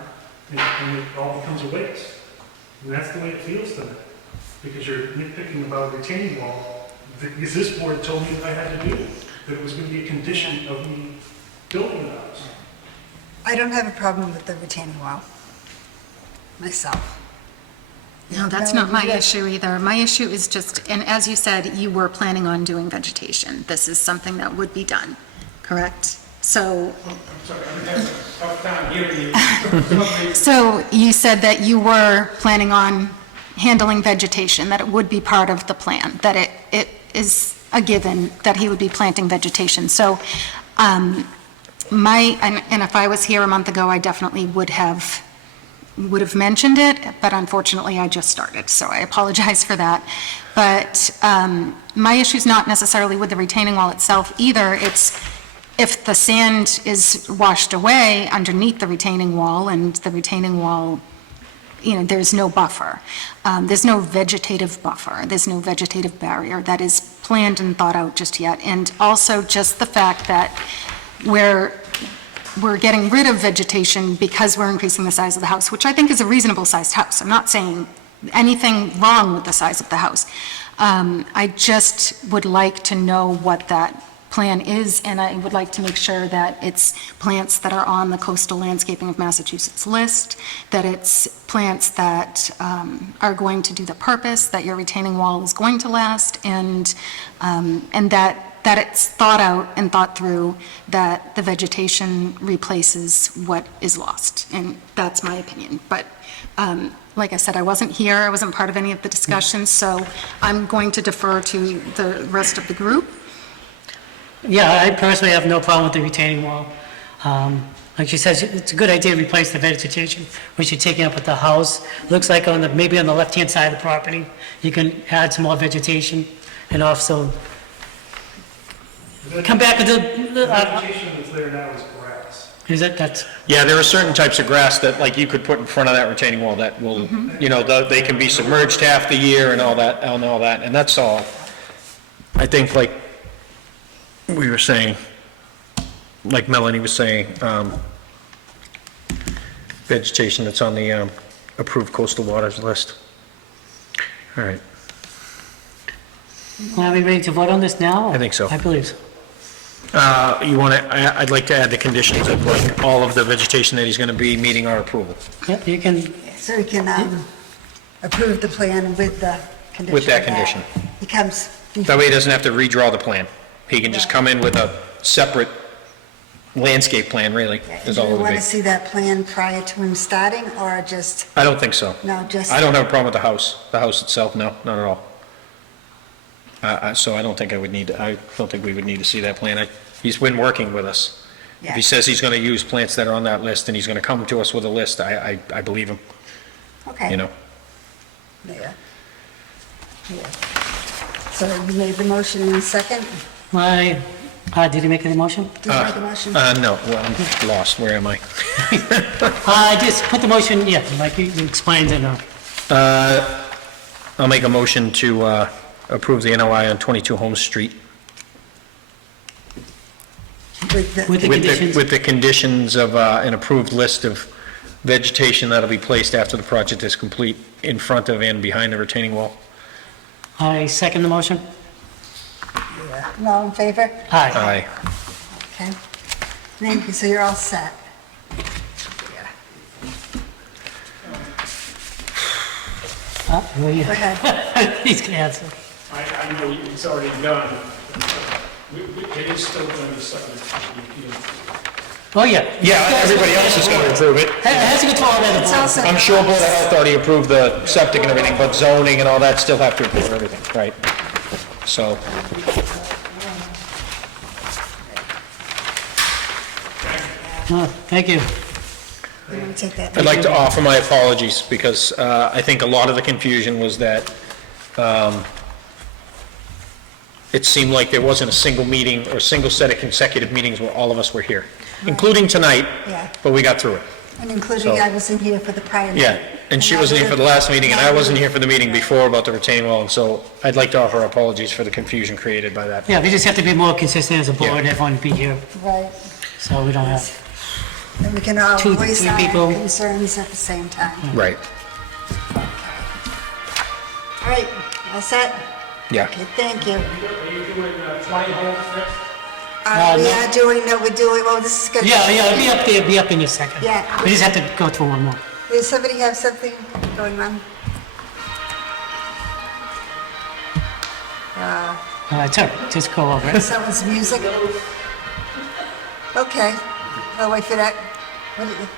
and it all becomes a waste. And that's the way it feels to me, because you're nitpicking about a retaining wall. Because this board told me that I had to do, that it was going to be a condition of me building the house. I don't have a problem with the retaining wall myself. no, that's not my issue either. My issue is just, and as you said, you were planning on doing vegetation. This is something that would be done, correct? So, I'm sorry, I'm having a tough time hearing you. so you said that you were planning on handling vegetation, that it would be part of the plan, that it is a given that he would be planting vegetation. So, and if I was here a month ago, I definitely would have mentioned it, but unfortunately I just started, so I apologize for that. But my issue is not necessarily with the retaining wall itself either. It's if the sand is washed away underneath the retaining wall, and the retaining wall, there's no buffer. There's no vegetative buffer. There's no vegetative barrier that is planned and thought out just yet. And also just the fact that we're getting rid of vegetation because we're increasing the size of the house, which I think is a reasonable sized house. I'm not saying anything wrong with the size of the house. I just would like to know what that plan is, and I would like to make sure that it's plants that are on the Coastal Landscaping of Massachusetts list, that it's plants that are going to do the purpose, that your retaining wall is going to last, and that it's thought out and thought through, that the vegetation replaces what is lost. And that's my opinion. But like I said, I wasn't here, I wasn't part of any of the discussions, so I'm going to defer to the rest of the group. Yeah, I personally have no problem with the retaining wall. Like she says, it's a good idea to replace the vegetation, which you're taking up with the house. Looks like maybe on the left-hand side of the property, you can add some more vegetation, and also come back with The vegetation that's there now is grass. that's, Yeah, there are certain types of grass that, like, you could put in front of that retaining wall that will, they can be submerged half the year and all that, and that's all. I think, like we were saying, like Melanie was saying, vegetation that's on the approved coastal waters list. All right, are we ready to vote on this now? I think so. I believe so. I'd like to add the conditions of, like, all of the vegetation that he's gonna be meeting our approval. Yeah, you can, So we can approve the plan with the condition. With that condition. He comes That way he doesn't have to redraw the plan. He can just come in with a separate landscape plan, really, is Do all we it would want be. to see that plan prior to him starting, or just, I don't think so. no, just? I don't have a problem with the house itself, no, not at all. So I don't think we would need to see that plan. He's been working with us. If he Yeah. says he's gonna use plants that are on that list and he's gonna come to us with a list, I believe him, Okay. you know? Yeah. Yeah. So you made the motion in a second? did you make any motion? Did you make a motion? No, well, I'm lost, where am I? Just put the motion, yeah, like you explained it. I'll make a motion to approve the NOI on 22 Holmes Street. With the, With the conditions, With the conditions of an approved list of vegetation that'll be placed after the project is complete in front of and behind the retaining wall. I second the motion. And all in favor? Aye. Aye. Okay. Thank you, so you're all set. Go Go ahead. He's gonna answer. I know it's already done. It is still going to be subject to review. Oh, yeah. Yeah, everybody else is gonna approve it. It has to go to all the other It's boards. also. I'm sure Board of Health already approved the septic and everything, but zoning and all that still have to approve everything, right? So, No, thank you. You want to take that? I'd like to offer my apologies, because I think a lot of the confusion was that it seemed like there wasn't a single meeting or a single set of consecutive meetings where all of us were here, including tonight, Yeah. but we got through it. And including, So- I wasn't here for the prior. Yeah, meeting. and she wasn't here for the last meeting, and I wasn't here for the meeting before about the retaining wall, and so I'd like to offer apologies for the confusion created by that. Yeah, we just have to be more consistent as a board, Yeah. everyone be here, Right, so we don't have, and we can all Two, voice three our people. concerns at the same time. Right, All right, all set? yeah. Okay, thank you. Are you doing 20 homes next? We no. are doing, no, we're doing, well, this is good. yeah, yeah, be up there, be up in a second. Yeah. We just have to go through one more. Does somebody have something going on? It's all right, just go over it. Someone's music? Okay, I'll wait for that. What do you-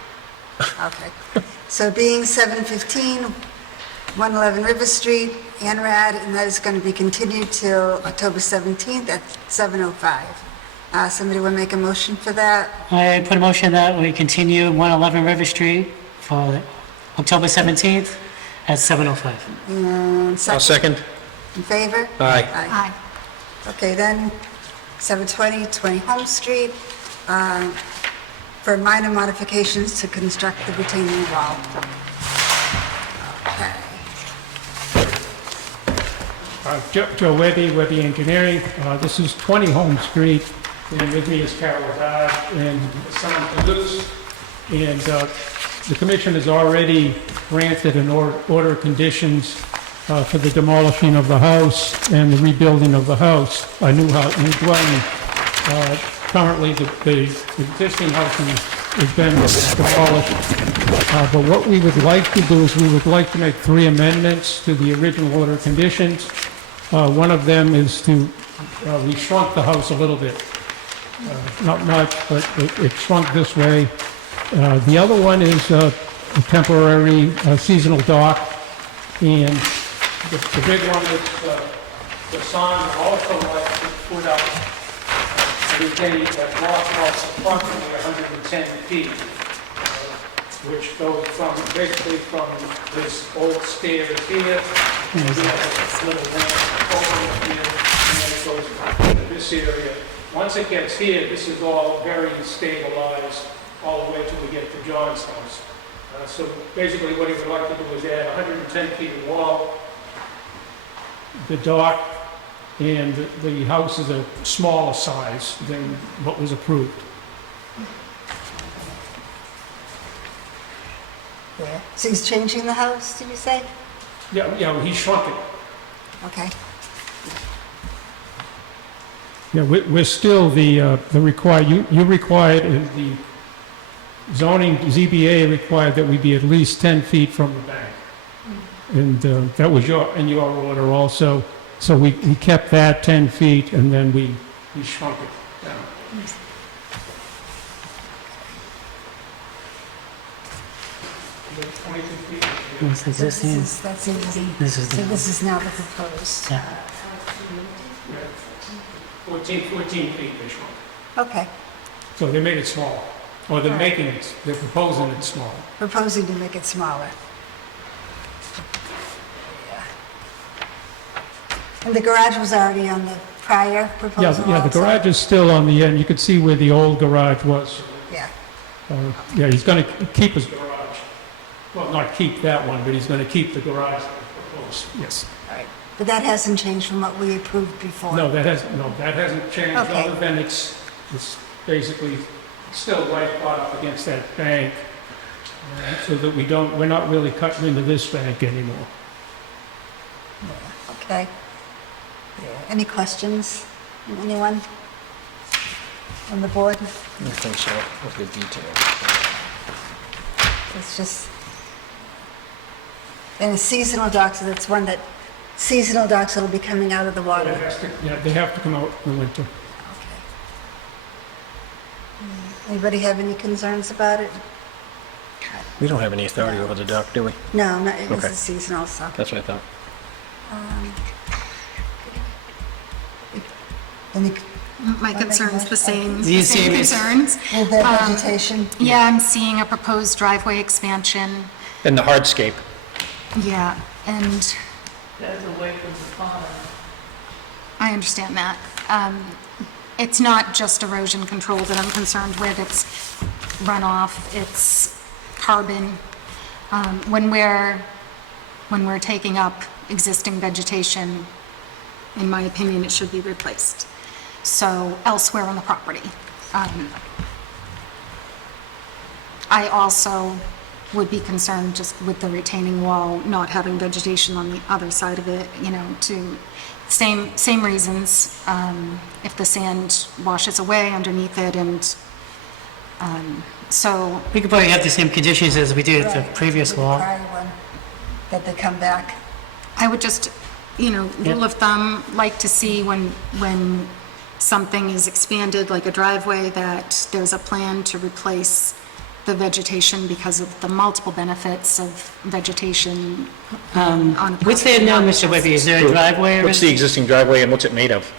Okay, so being 7:15, 111 River Street, ANRAD, and that is going to be continued till October 17th at 7:05. Somebody want to make a motion for that? I put a motion that we continue 111 River Street for October 17th at 7:05. And I'll second. in favor? Aye. Aye. Okay, then 720, 20 Home Street, for minor modifications to construct the retaining wall. Okay. Joe Webby, Webby Engineering. This is 20 Home Street, and with me is Carol Dodd and Sam Toulouse. And the commission has already granted an order of conditions for the demolishing of the house and the rebuilding of the house, a new dwelling. Currently, the existing house has been demolished. But what we would like to do is we would like to make 3 amendments to the original order of conditions. One of them is to, we shrunk the house a little bit. Not much, but it shrunk this way. The other one is a temporary seasonal dock. And the big one is the son also likes to put up a retaining block house approximately 110 feet, which goes from, basically from this old stairs here, and we have a little ramp over here, and then it goes into this area. Once it gets here, this is all very stabilized all the way till we get to John's house. So basically what he would like to do is add 110 feet of wall, the dock, and the house is a smaller size than what was approved. Yeah. So he's changing the house, did you say? Yeah, he shrunk it. Okay. Yeah, we're still the required, you required, the zoning, ZBA required that we be at least 10 feet from the bank. And that was in your order also. So we kept that 10 feet and then we shrunk it down. The 22 feet. It's So this existing. is, that's easy. This is So the- this is now the proposed. Yeah. 14 feet they shrunk. Okay, So they made it small. Or they're making it, they're proposing it small. proposing to make it smaller. Yeah. And the garage was already on the prior proposal Yeah, the also? garage is still on the end. You can see where the old garage was. Yeah, Yeah, he's going to keep his garage. Well, not keep that one, but he's going to keep the garage that was proposed. Yes. all right. But that hasn't changed from what we approved before? No, that hasn't changed, Okay. other than it's basically still right up against that bank, so that we're not really cutting into this bank anymore. Okay. Yeah. Any questions? Anyone on the board? I don't think so, with the detail. It's just, and seasonal docks, that's one that, seasonal docks will be coming out of the water. Yeah, they have to come out in the winter. Anybody have any concerns about it? We don't have any authority over the dock, do we? No, no, it was Okay. a seasonal, so. That's what I thought. Any, My concern's the same, The the same same is- concerns. with the vegetation? Yeah, I'm seeing a proposed driveway expansion, And the hardscape. yeah, and That's away from the pond. I understand that. It's not just erosion control that I'm concerned with, it's runoff, it's carbon. When we're taking up existing vegetation, in my opinion, it should be replaced. So elsewhere on the property. I also would be concerned just with the retaining wall, not having vegetation on the other side of it, you know, to, same reasons. If the sand washes away underneath it and, so, We could probably have the same conditions as we did at the Right, previous with the law. prior one, that they come back. I would just, you know, rule of thumb, like to see when something is expanded, like a driveway, that there's a plan to replace the vegetation because of the multiple benefits of vegetation on a property. What's there now, Mr. Webby? Is there a driveway or What's the anything? existing driveway and what's it made of?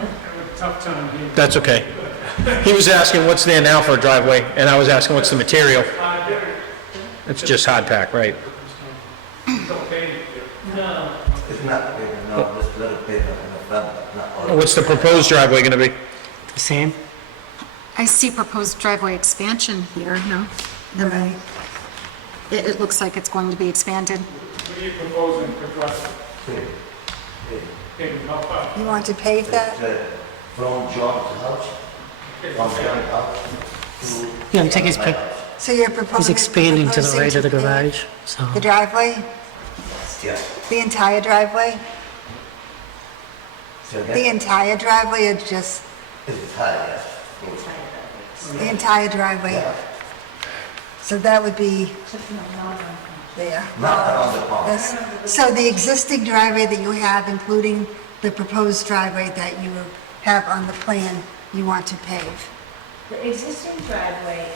I have a tough time here. That's okay. He was asking what's there now for a driveway, and I was asking what's the material. It's just hard pack, right? It's okay. It's not big, no, just a little bit in the front, but not all. What's the proposed driveway gonna be? The same? I see proposed driveway expansion here, no? Am I- It looks like it's going to be expanded. What are you proposing for driveway? Can help out? You want to pave that? From John's house, from John's house to. Yeah, I'm taking his pic. So you're proposing. He's expanding to the proposing right of the pave garage, so. The driveway, Yeah. the entire driveway? So The that entire driveway or just is high, the entire driveway? So that would be there. yeah. Not around the pond. This- So the existing driveway that you have, including the proposed driveway that you have on the plan, you want to pave? The existing driveway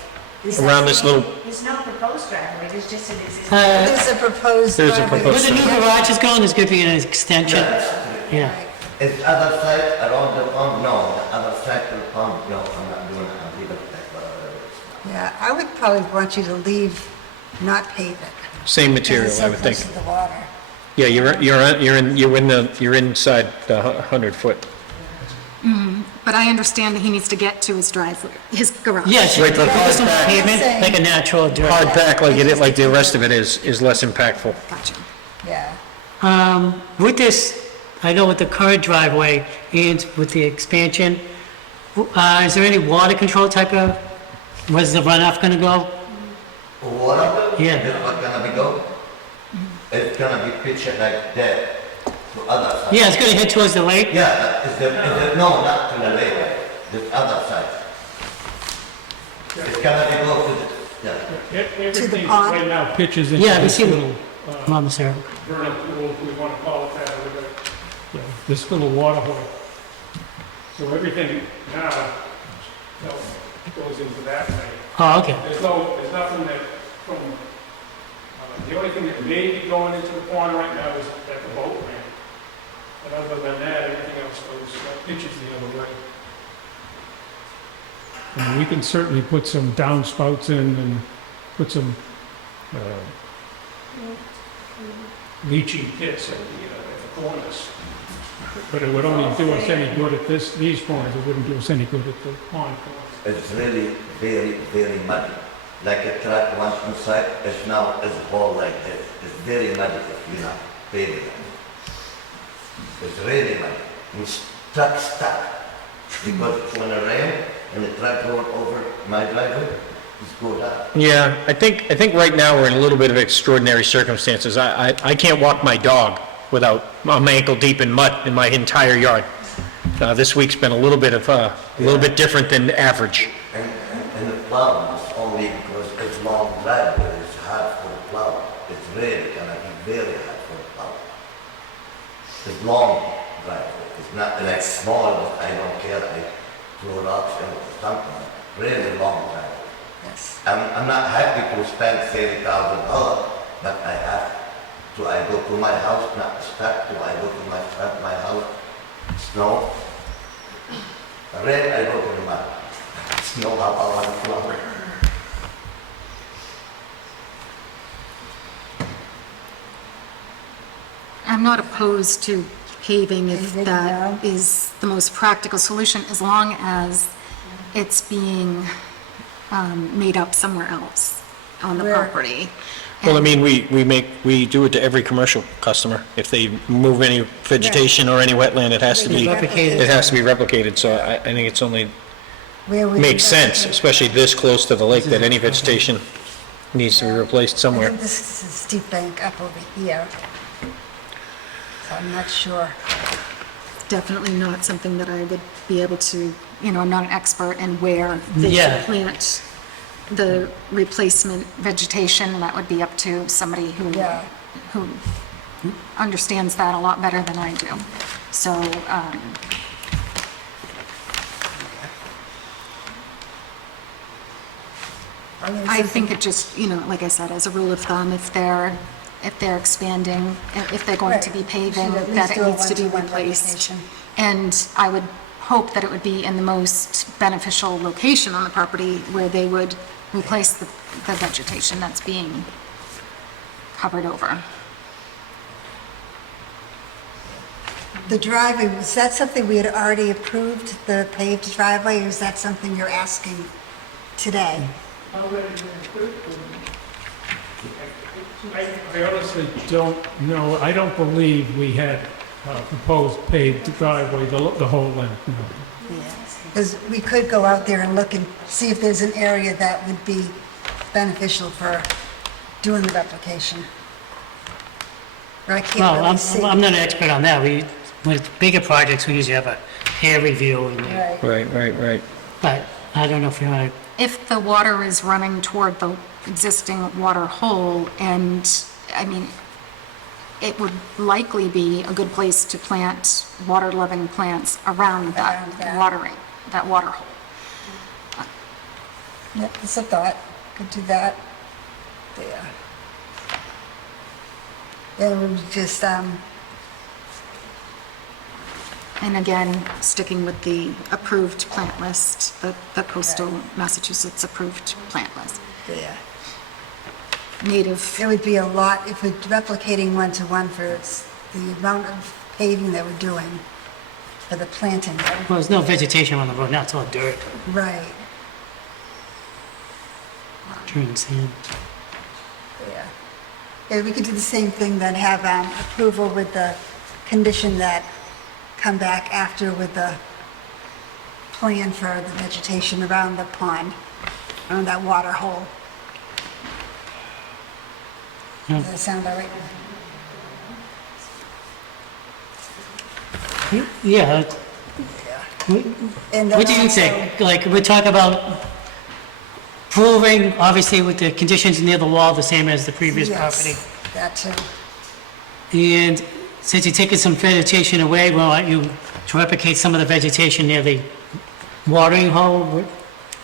Around this little, is not proposed driveway, it's just an existing. There's a proposed There's a driveway. Where proposed- the new garage is going, there's going to be an extension. Yeah. Is other side around the pond? No, the other side of the pond, no, I'm not doing it, I'm leaving it like whatever. Yeah, I would probably want you to leave, not pave it. same Because material, it's I so would think. close to the water. Yeah, you're inside the 100-foot. But I understand that he needs to get to his driveway, his garage. Yes, Right, but propose some hard pack. pavement, like a natural dirt. Hard pack like it, like the rest of it is less impactful. Gotcha. Yeah. With this, I know with the current driveway and with the expansion, is there any water control type of, where's the runoff gonna go? Water? Yeah. It's not gonna be go? It's gonna be pitched like that to other side. Yeah, it's gonna head towards the lake? Yeah, no, not to the lake, the other side. It's gonna be go to the, yeah. Everything pond? right now pitches into Yeah, we this see little Come on, Sarah. vernal pool, if we want to call it that, or whatever. Yeah, this little water hole. So everything now, you know, goes into that way. Oh, okay. There's nothing that from, the only thing that may be going into the pond right now is at the boat ramp. But other than that, everything else goes, pitches the other way. And we can certainly put some downspouts in and put some, leaching pits at the corners. But it would only do us any good at these corners, it wouldn't do us any good at the pond corners. It's really very, very muddy. Like a truck once inside, it's now, it's all like this. It's very muddy if you're not paving it. It's really muddy. And truck stuck. Because when it rain and the truck going over my driveway, it's go down. Yeah, I think right now we're in a little bit of extraordinary circumstances. I can't walk my dog without, I'm ankle deep in mud in my entire yard. This week's been a little bit different than average. And the plow is only because it's long driveway, it's hard for the plow. It's really gonna be very hard for the plow. It's long driveway, it's not like small, I don't care, I throw rocks and something, really long driveway. Yes. I'm not happy to spend $30,000, but I have to. I go to my house, not stuck to. I go to my house, snow. Rain, I go to the mud. Snow, how I want to flower. I'm not opposed to paving if Paving, that no. is the most practical solution, as long as it's being made up somewhere else on the Where- property. Well, I mean, we do it to every commercial customer. If they move any vegetation or any wetland, it has to be replicated, so I think it's only, Where we makes sense, especially this close to the lake, that any vegetation needs to be replaced I somewhere. think this is a steep bank up over here. So I'm not sure. Definitely not something that I would be able to, I'm not an expert in where they Yeah. should plant the replacement vegetation. That would be up to somebody Yeah. who understands that a lot better than I do. So, I think it just, like I said, as a rule of thumb, if they're expanding, if they're going to be Right. paving, Should at that least it do a needs to be one-to-one replaced. replication. And I would hope that it would be in the most beneficial location on the property where they would replace the vegetation that's being covered over. The driveway, was that something we had already approved, the paved driveway, or is that something you're asking today? I honestly don't know, I don't believe we had proposed paved driveway the whole length, no. Because we could go out there and look and see if there's an area that would be beneficial for doing the replication. But I can't Well, really see. I'm not an expert on that. With bigger projects, we usually have a peer review, Right. Right. but I don't know if you want If the water is running toward the existing water hole, and, it would likely be a good place to plant water-loving plants around that Around that. that water hole. Yep, that's a thought. Could do that. There. Then we would just, And again, sticking with the approved plant list, the coastal Massachusetts approved plant list. there. Native, It would be a lot, if we're replicating one-to-one for the amount of paving that we're doing for the planting. well, there's no vegetation on the road now, it's all dirt, Right, turn sand. yeah. Yeah, we could do the same thing, then have approval with the condition that come back after with the plan for the vegetation around the pond, around that water hole. Yeah. Does that sound all right? Yeah, And then what do you also- think? Like, we talk about proving, obviously with the conditions near the wall, the same as the previous Yes, property. that too. And since you're taking some vegetation away, we want you to replicate some of the vegetation near the watering hole.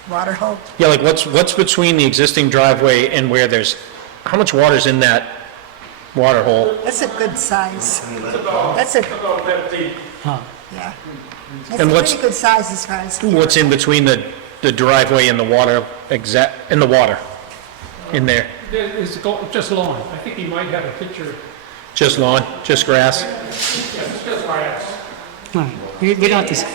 Water hole? Yeah, like what's between the existing driveway and where how much water's in that water hole? That's a good size. That's a, About that deep. yeah. That's a And what's- pretty good size as far as. What's in between the driveway and the water, in the water, in there? It's just lawn, I think he might have a picture, Just lawn, just grass? yeah, it's just grass. Right. We don't have to,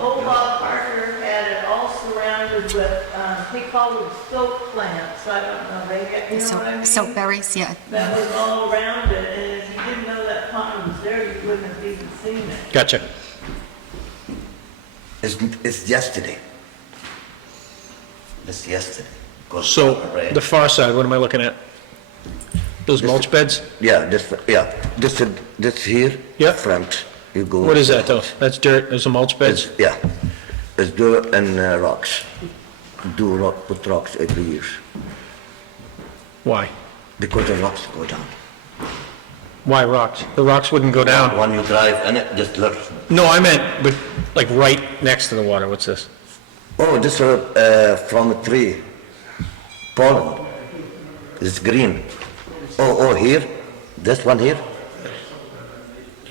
Old Bob Parker had it all surrounded with, he called them silk plants, I don't know, you know what I mean? soap berries, yeah. That was all around it, and if you didn't know that pond was there, you wouldn't have even seen it. Gotcha. It's yesterday. It's yesterday. 'Cause So, rain. the far side, what am I looking at? Those mulch beds? Yeah, this here. Yeah. Front. You go. What is that though? That's dirt, there's some mulch beds? Yeah, it's dirt and rocks. Put rocks every year, Why? because the rocks go down. Why rocks? The rocks wouldn't go down. When you drive in it, just look. No, I meant, but like right next to the water, what's this? Oh, this from a tree, pollen. It's green. Oh, here, this one here.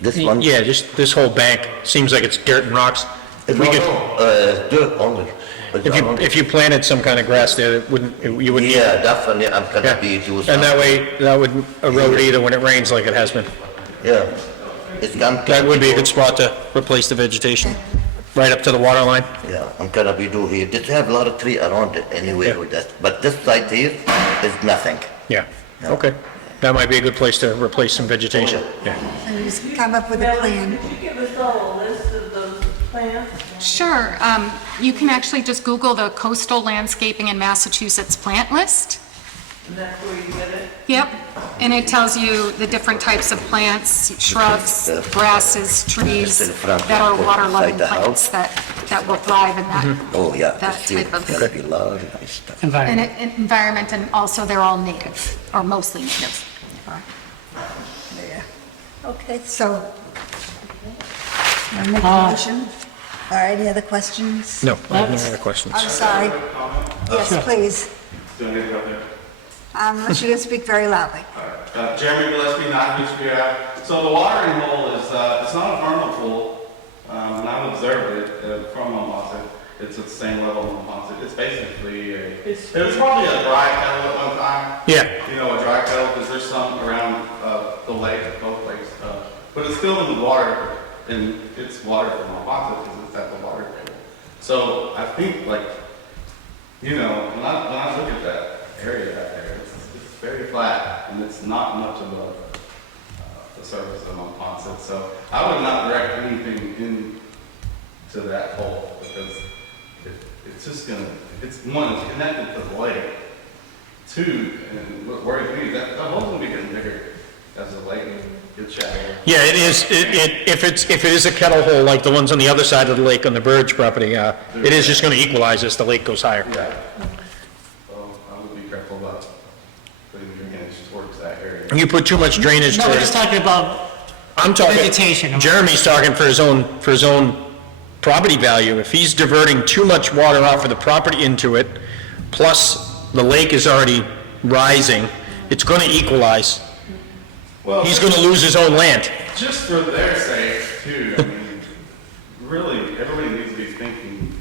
This one. Yeah, just this whole bank, seems like it's dirt and rocks. If we could, Dirt only. if you planted some kind of grass there, it wouldn't, you wouldn't. Yeah, definitely, I'm gonna Yeah. be doing. And that way, that would erode either when it rains like it has been. Yeah, it's gonna. That would be a good spot to replace the vegetation, right up to the water line. Yeah, I'm gonna be do here. They have a lot of tree around it anyway Yeah. with that, but this side here is nothing. Yeah, okay. That might be a good place to replace some vegetation. Yeah. So you just come up with a Melanie, plan. could you give us all a list of those plants? Sure, you can actually just Google the Coastal Landscaping in Massachusetts plant list. And that's where you get it? Yep, and it tells you the different types of plants, shrubs, grasses, trees in front that are of water-loving inside the plants that will thrive in that. Oh, yeah, That this here type of- is gonna be a lot of nice stuff. And Environment. environment, and also they're all native, or mostly native. Yeah. Okay, so, I'll make a motion. Or any other questions? No, I have no other questions. I'm sorry. Yes, please. Do I need to go there? Unless you can speak very loudly. Jeremy Gillespie, 9 Beach Ave. So the watering hole is, it's not a vernal pool, and I've observed it from Monpont. It's at the same level as Monpont. It's basically it was probably a dry kettle at one time. Yeah. You know, a dry kettle, because there's some around the lake, both lakes. But it's still in the water, and it's water from Monpont, because it's at the water table. So I think, like, you know, when I look at that area back there, it's very flat, and it's not much above the surface of Monpont. So I would not direct anything into that hole, because it's just gonna, it's connected to the lake. Two, and what worries me is that hole's gonna be getting bigger as the lake gets shallower. Yeah, it is, if it is a kettle hole like the ones on the other side of the lake on the Burge property, it is just gonna equalize as the lake goes higher. Yeah. So I would be careful about putting your drainage towards that area. You put too much drainage No, we're to just talking about I'm talking. vegetation. Jeremy's talking for his own property value. If he's diverting too much water off of the property into it, plus the lake is already rising, it's gonna equalize. Well, He's gonna lose his own land. just for their sake too, I mean, really, everybody needs to be thinking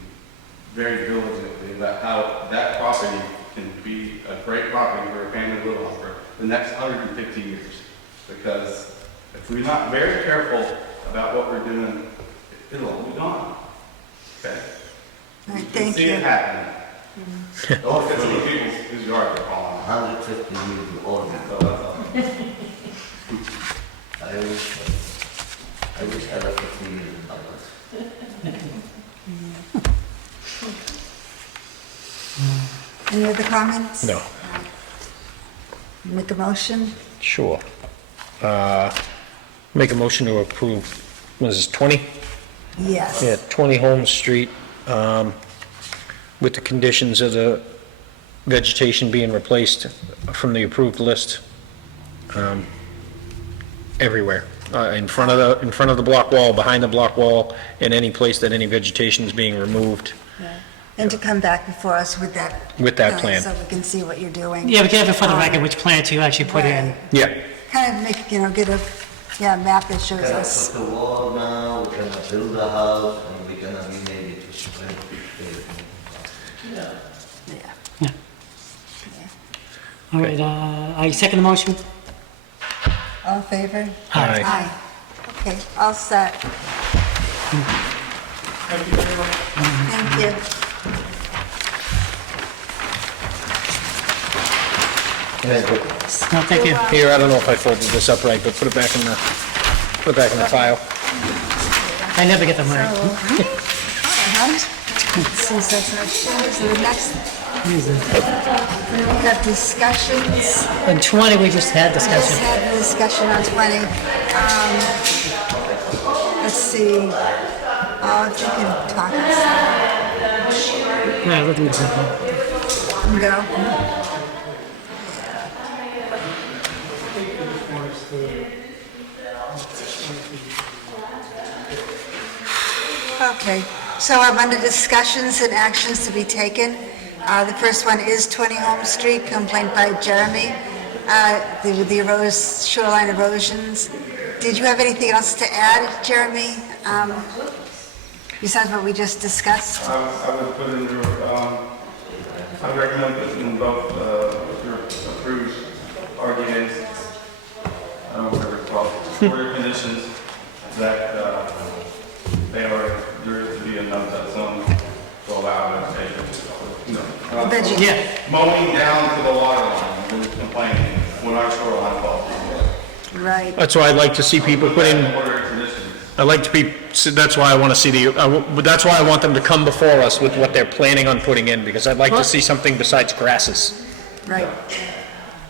very diligently about how that property can be a great property for a family to live on for the next 150 years. Because if we're not very careful about what we're doing, it'll all be gone. Okay? All right, You can thank see you. it happening. All because of the people whose yards are falling. 150 years old. So that's all. I wish I had 50 years old. Any other comments? No. Make a motion? Sure. Make a motion to approve, what is this, 20? Yes. Yeah, 20 Holmes Street, with the conditions of the vegetation being replaced from the approved list, everywhere, in front of the block wall, behind the block wall, and any place that any vegetation is being removed. And to come back before us with that. With that plan. So we can see what you're doing. Yeah, we can have it for the record, which plants you actually put in. Yeah, Kind of make, get a, map that shows We're gonna us. put the wall now, we're gonna build a house, and we're gonna be maybe to spring everything. Yeah. All right, I second the motion. All in favor? Aye. Aye. Okay, all set. Thank you very much. Thank you. No, thank you. here, I don't know if I folded this up right, but put it back in the file. I never get them right. Since that's not sure, so the next, we have discussions. On 20, we just had Just discussion. had a discussion on 20. Let's see. Oh, if you can talk Yeah, let me go. and go. Okay, so I'm under discussions and actions to be taken. The first one is 20 Home Street, complaint by Jeremy, the shoreline erosions. Did you have anything else to add, Jeremy, besides what we just discussed? I would put in your, I recommend putting in both, your approved arguments, I don't know whatever it's called, order conditions, that, there is to be enough that zone to allow vegetation. Veggie. Yeah, Mowing down to the water line, and complaining when our shoreline falls. Right. That's why I'd like to see people put in, Order conditions. I'd like to be, that's why I want to see that's why I want them to come before us with what they're planning on putting in, because I'd like to see something besides grasses. Right.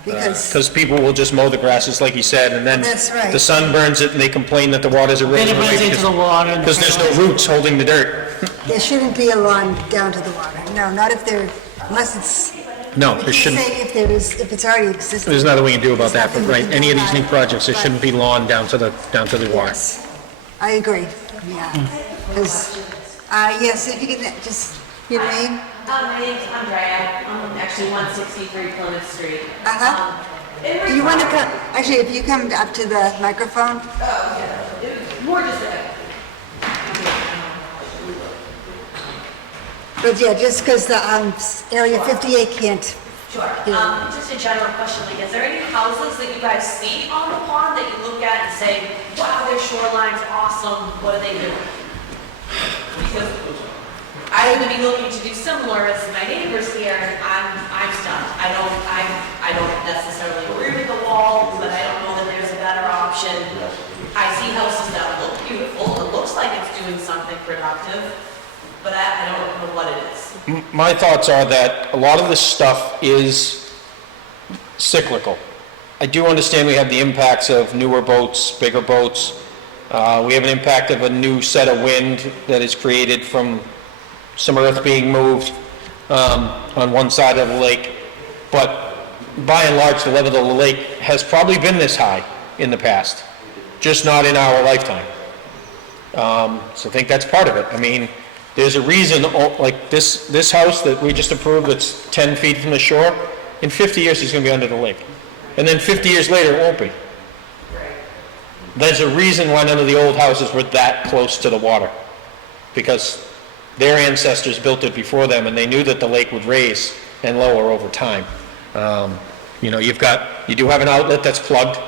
Because, Because people will just mow the grasses, like he said, and then That's right. the sun burns it and they complain that the water's then eroding it runs into the water. and- because there's no roots holding the dirt. there shouldn't be a lawn down to the water. No, not if there, unless it's, No, we there can shouldn't. say if it's already existing. There's nothing we can do about There's that, but nothing we right, can do any of these about new it. projects, there But- shouldn't be lawn down to the water. Yes, I agree, yeah. Because, yes, if you can just, your name? My name's Andrea. I'm actually 163 Plymouth Street. Uh-huh. Do you want to come, actually, if you come up to the microphone? Oh, yeah. It was more just a... But yeah, just because the Area 58 can't, Sure. Yeah. Just a general question, like, is there any houses that you guys see on the pond that you look at and say, wow, their shoreline's awesome, what do they do? Because I would be looking to do similar as my neighbors here, and I'm stunned. I don't necessarily agree with the wall, but I don't know that there's a better option. I see houses that look beautiful, it looks like it's doing something productive, but I don't know what it is. My thoughts are that a lot of this stuff is cyclical. I do understand we have the impacts of newer boats, bigger boats. We have an impact of a new set of wind that is created from some earth being moved on one side of the lake. But by and large, the level of the lake has probably been this high in the past, just not in our lifetime. So I think that's part of it. I mean, there's a reason, like this house that we just approved that's 10 feet from the shore, in 50 years it's going to be under the lake. And then 50 years later, it won't be. There's a reason why none of the old houses were that close to the water, because their ancestors built it before them, and they knew that the lake would raise and lower over time. You know, you do have an outlet that's plugged.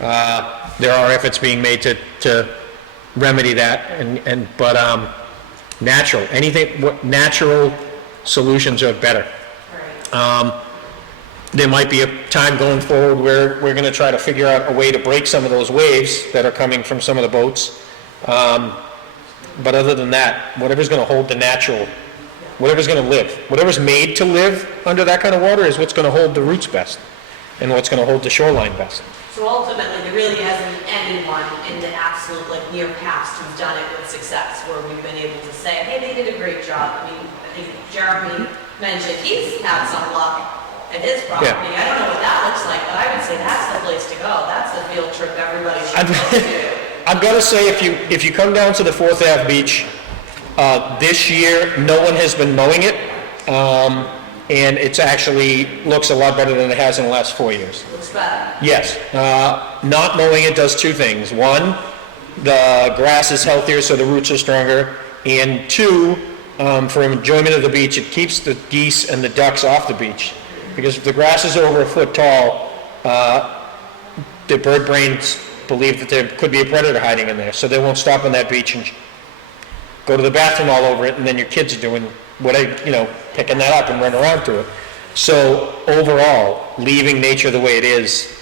There are efforts being made to remedy that, but natural solutions are better. There might be a time going forward where we're going to try to figure out a way to break some of those waves that are coming from some of the boats. But other than that, whatever's going to hold the natural, whatever's going to live, whatever's made to live under that kind of water is what's going to hold the roots best and what's going to hold the shoreline best. So ultimately, there really hasn't been anyone in the absolute, like, near past who's done it with success, where we've been able to say, hey, they did a great job. I mean, I think Jeremy mentioned he's had some luck at his property. Yeah. I don't know what that looks like, but I would say that's the place to go. That's the field trip everybody should go to. I've got to say, if you come down to the 4th Ave beach, this year, no one has been mowing it, and it's actually looks a lot better than it has in the last 4 years. Looks better. Yes, not mowing it does two things. One, the grass is healthier, so the roots are stronger, and two, for enjoyment of the beach, it keeps the geese and the ducks off the beach. Because if the grass is over a foot tall, the bird brains believe that there could be a predator hiding in there, so they won't stop on that beach and go to the bathroom all over it, and then your kids are doing picking that up and running around to it. So overall, leaving nature the way it is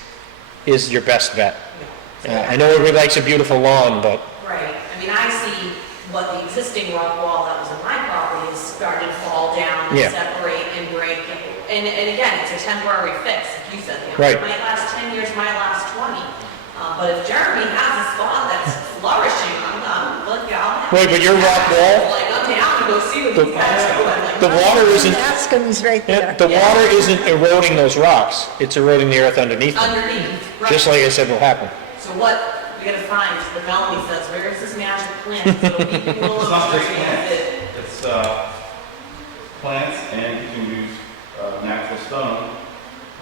your best bet. I know everybody likes a beautiful lawn, but Right. I mean, I see what the existing rock wall that was on my property is starting to fall down, Yeah. separate and break. And again, it's a temporary fix, like you said. Right. It might last 10 years, might last 20. But if Jeremy has a spot that's flourishing, I'm Look, y'all. Wait, but your rock wall, Like, I'm down to go see what these guys are doing. Like, the water isn't, Ask him, he's right there. the water isn't eroding those rocks, it's eroding the earth underneath them. underneath, right? Just like I said will happen. So what we gotta find, the Melanie says, where is this magic plant? So people will It's not just experience it. It's plants, and you can use natural stone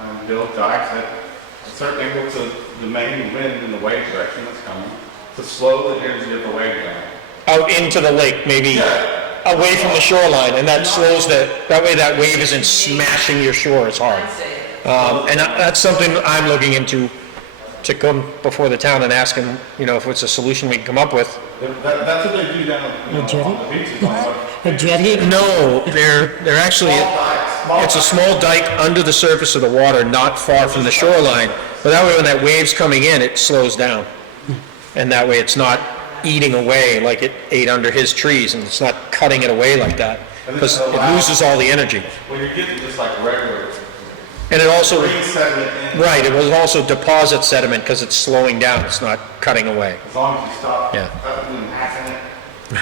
and build dikes at a certain angle to the main wind and the wave direction that's coming to slow the energy of the wave down. Out into the lake, maybe away from the shoreline, and that slows that way that wave isn't smashing your shore as hard. That's it. And that's something I'm looking into, to come before the town and ask them, if it's a solution we can come up with. That's what they do down on the beaches. A jetty? No, they're actually, it's a small dike under the surface of the water, not far from the shoreline. But that way, when that wave's coming in, it slows down. And that way, it's not eating away like it ate under his trees, and it's not cutting it away like that, because it loses all the energy. Well, you're getting just like regular And it also, green sediment in. right, it will also deposit sediment because it's slowing down, it's not cutting away. As long as you stop Yeah. cutting and hacking it,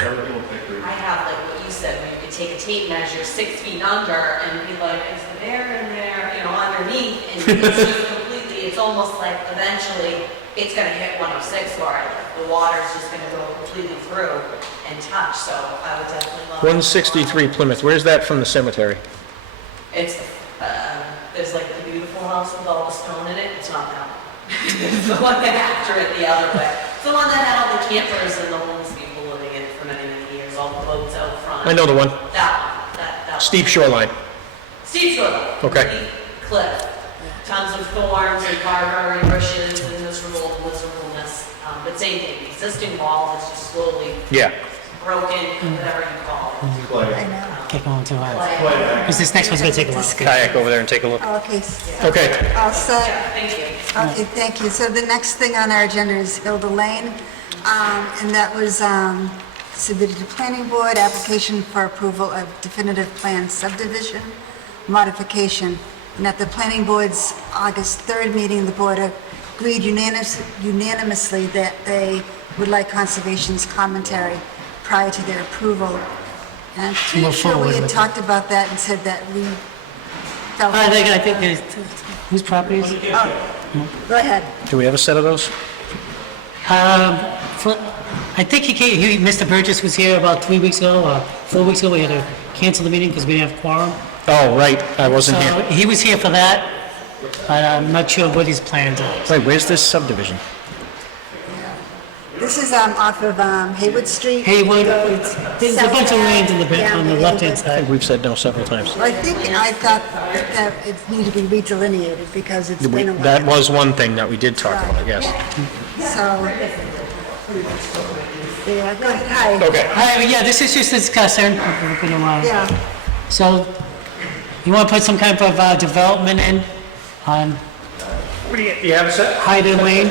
everything will pick through. I have like what you said, where you could take a tape measure 6 feet under and be like, is there in there, underneath, and it's just completely, it's almost like eventually it's gonna hit 106 bar, the water's just gonna go completely through and touch, so I would definitely love. 163 Plymouth, where's that from the cemetery? It's, there's like the beautiful house with all the stone in it, it's not that one. It's the one that after it the other way. It's the one that had all the campers and the homeless people living in it for many, many years, all the boats out front. I know the one, That one. steep shoreline. Steep shoreline. Okay. Steep cliff. Tons of thorns and barberry bushes and miserableness. But same thing, the existing wall is just slowly Yeah. broken, whatever you call it. Play. I know. Get going too hard. Like, Because this next one's gonna take a while. Kayak over there and take a look. Okay. Okay. All set. yeah, thank you. Okay, thank you. So the next thing on our agenda is Hilda Lane, and that was submitted to planning board, application for approval of definitive plan subdivision modification. And at the planning board's August 3rd meeting, the board agreed unanimously that they would like conservation's commentary prior to their approval. And I'm pretty Move sure forward we had with it. talked about that and said that we felt. I think there's, whose property is it? Oh, go ahead. Do we have a set of those? I think Mr. Burgess was here about 3 weeks ago, or 4 weeks ago. We had to cancel the meeting because we didn't have quorum. Oh, right, I wasn't So here. he was here for that, but I'm not sure what his plans are. Wait, where's this subdivision? This is off of Haywood Street. Haywood, there's a bunch of land in the, Yeah, on the left-hand I think side. we've said no several times. I thought that it needed to be redelineated because it's been a while. That was one thing that we did talk about, yes. So, yeah, go ahead. Hi. Okay. Yeah, this is just a discussion. Yeah, So, you want to put some kind of development in on What do you have a set? Hyde Lane?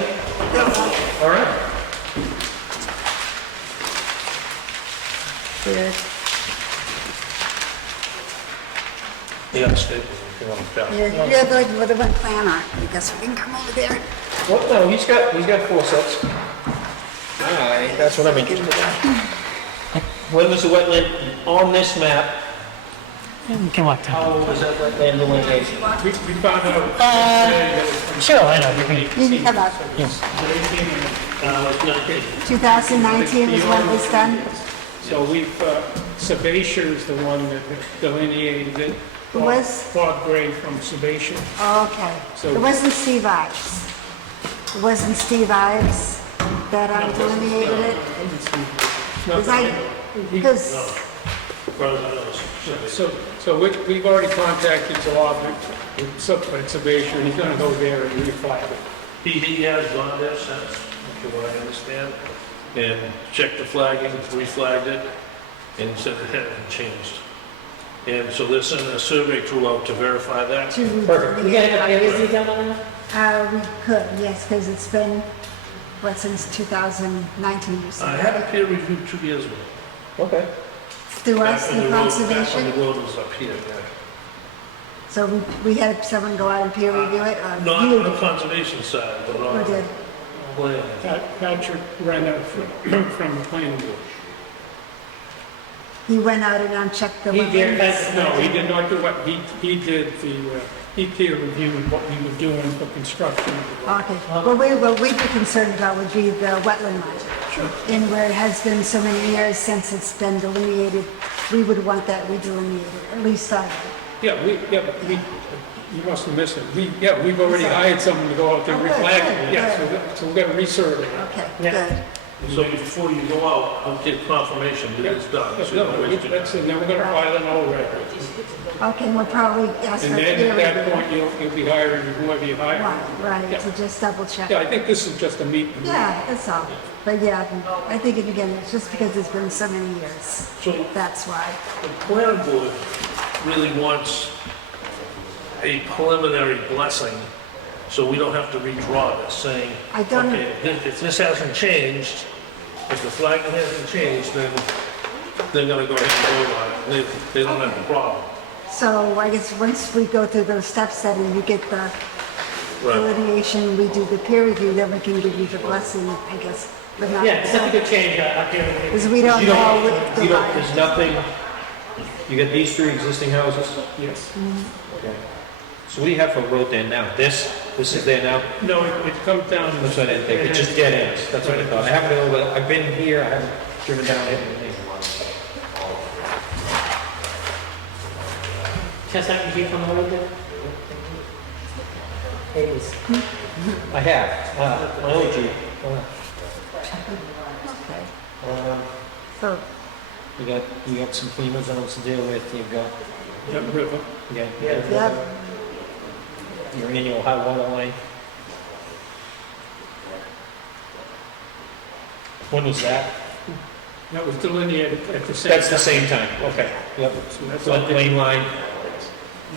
All right. good. Yeah, it's good. If you want to pass. Yeah, you have like more than one plan on it. I guess we can come over there. Well, no, he's got 4 sets. That's what I mean. When was the wetland on this map? We can walk down. How old was that wetland delineation? We found out. Sure, I know, you're gonna, You can come up. 2019 is when it was done. So Sebastian is the one that delineated it. Who was? Bob Gray from Sebastian. Oh, okay. So- It wasn't Steve Ives. It wasn't Steve Ives that delineated it. Because So we've already contacted Bob at Sebastian, he's gonna go there and refile it. He has gone there since, from what I understand, and checked the flagging, reflagged it, and said it hadn't changed. And so they're sending a survey crew out to verify that. perfect. You got any areas detailed on that? we could, yes, because it's been, since 2019 you I said. had a peer review 2 years ago. Okay. Through us, Back when the the road- Back conservation. when the road was up here, yeah. So we had someone go out and peer review it, or Not you on the conservation side, but on Who did? plan. Patrick Renner from the planning board. He went out and checked the He did, wetlands? no, he did not do what, he did the, he peer reviewed what we were doing for construction. Okay, what we'd be concerned about would be the wetland line. Sure. And where it has been so many years since it's been delineated, we would want that redelineated, at least I would. Yeah, you must have missed it. We've already hired someone to go out there Oh, good, reflag good, it. Yeah, good. so we've got to resurvey. Okay, Yeah. good. So before you go out, I'll get confirmation that it's done. So you know it's done. That's it, then we're going to file an old record. Okay, we'll probably ask for And a then peer at that review. point, you'll be hiring whoever you hire. Right, Yeah. to just double check. Yeah, I think this is just a meet. and greet. Yeah, that's all. But yeah, I think, and again, it's just because it's been so many years. So That's why. the planning board really wants a preliminary blessing, so we don't have to redraw this, saying, I don't- okay, if this hasn't changed, if the flagging hasn't changed, then they're gonna go ahead and vote on it. They don't have a problem. So I guess once we go through those steps then and you get the Right. delineation, we do the peer review, then we can give you the blessing, I guess. But not, Yeah, something could change up here. because we don't You know. don't, what the you don't, line- there's nothing, you got these three existing houses? Yes. Okay. So what do you have for a road there now? This is there now? No, it comes down. That's what I didn't think, it's just dead ends, that's what I thought. I haven't been over, I've been here, I haven't driven down it. Chestnut, you came from the road there? I have, my old Jeep. So, You got some FEMA zones to deal with, you've got, Yep, river. yeah, your annual high water line. When was that? That was delineated at the same. That's the same time, okay, yep. So that's all. Floodplain line,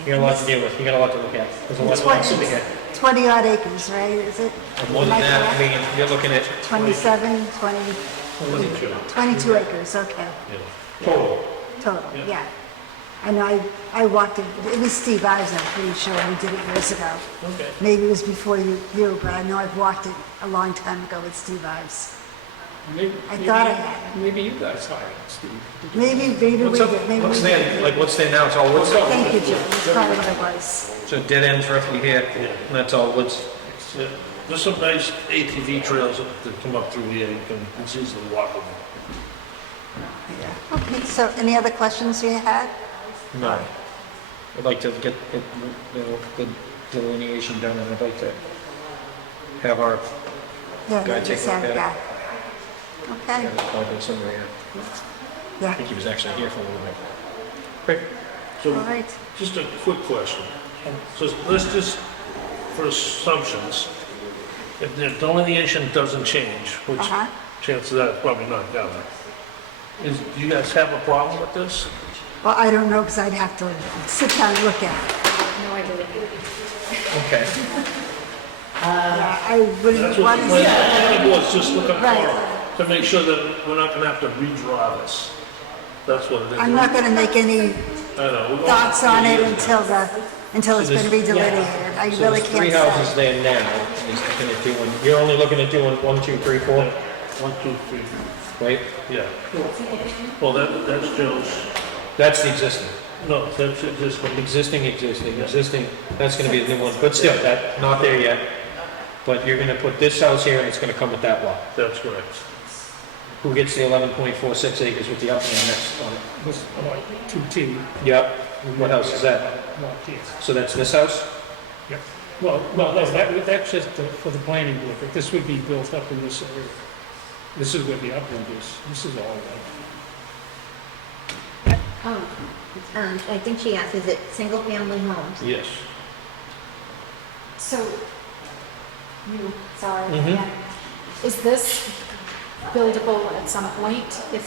you got a lot to deal with, you got a lot to look at. There's a lot of things to look at. 20 odd acres, right, is it? More than Am I that, I correct? mean, you're looking at 27, 22 acres, okay, total. total, yeah. I know, I walked it was Steve Ives, I'm pretty sure, who did it years ago. Okay. Maybe it was before you, but I know I've walked it a long time ago with Steve Ives. Maybe- I thought I had. Maybe you guys hired Steve. Maybe we did, maybe we What's did. there, like, what's there now, it's all woods? Thank you, Jim, that's probably what it was. So dead ends roughly here, and that's all woods. Yeah. There's some nice ATV trails that come up through here, it's easily walkable. Okay, so any other questions you had? No. I'd like to get the delineation done, and I'd like to have our Yeah, Guy no, take just a have look at that. Okay, appointment somewhere here. I yeah, think he was actually here for a little bit. Great. So, all right. just a quick question. So let's just, for assumptions, if the delineation doesn't change, which Uh-huh. chances are it's probably not gonna, do you guys have a problem with this? Well, I don't know, because I'd have to sit down and look at it. No idea. Okay. Yeah, I That's wouldn't what want the to. planning board's just looking Right. for, to make sure that we're not gonna have to redraw this. That's what it is. I'm not going to make any I know. we're going- thoughts on it until it's been redelineated. I So really there's three can't houses say. there now. He's looking at doing, you're only looking at doing 1, 2, 3, 4, 1, 2, 3, right? yeah. Well, that's Joe's, That's the existing. no, that's just, Existing, that's gonna be the new one, but still, that, not there yet. But you're gonna put this house here and it's gonna come with that lot. that's correct. Who gets the 11.46 acres with the upland next on it? This, like, 2T, Yep. What house is that? not T. So that's this house? Yeah. Well, that's just for the planning board, but this would be built up in this area. This is where the upland is. This is all that. I think she asked, is it single-family homes? Yes. So, sorry. Mhm. yeah. Is this buildable at some point if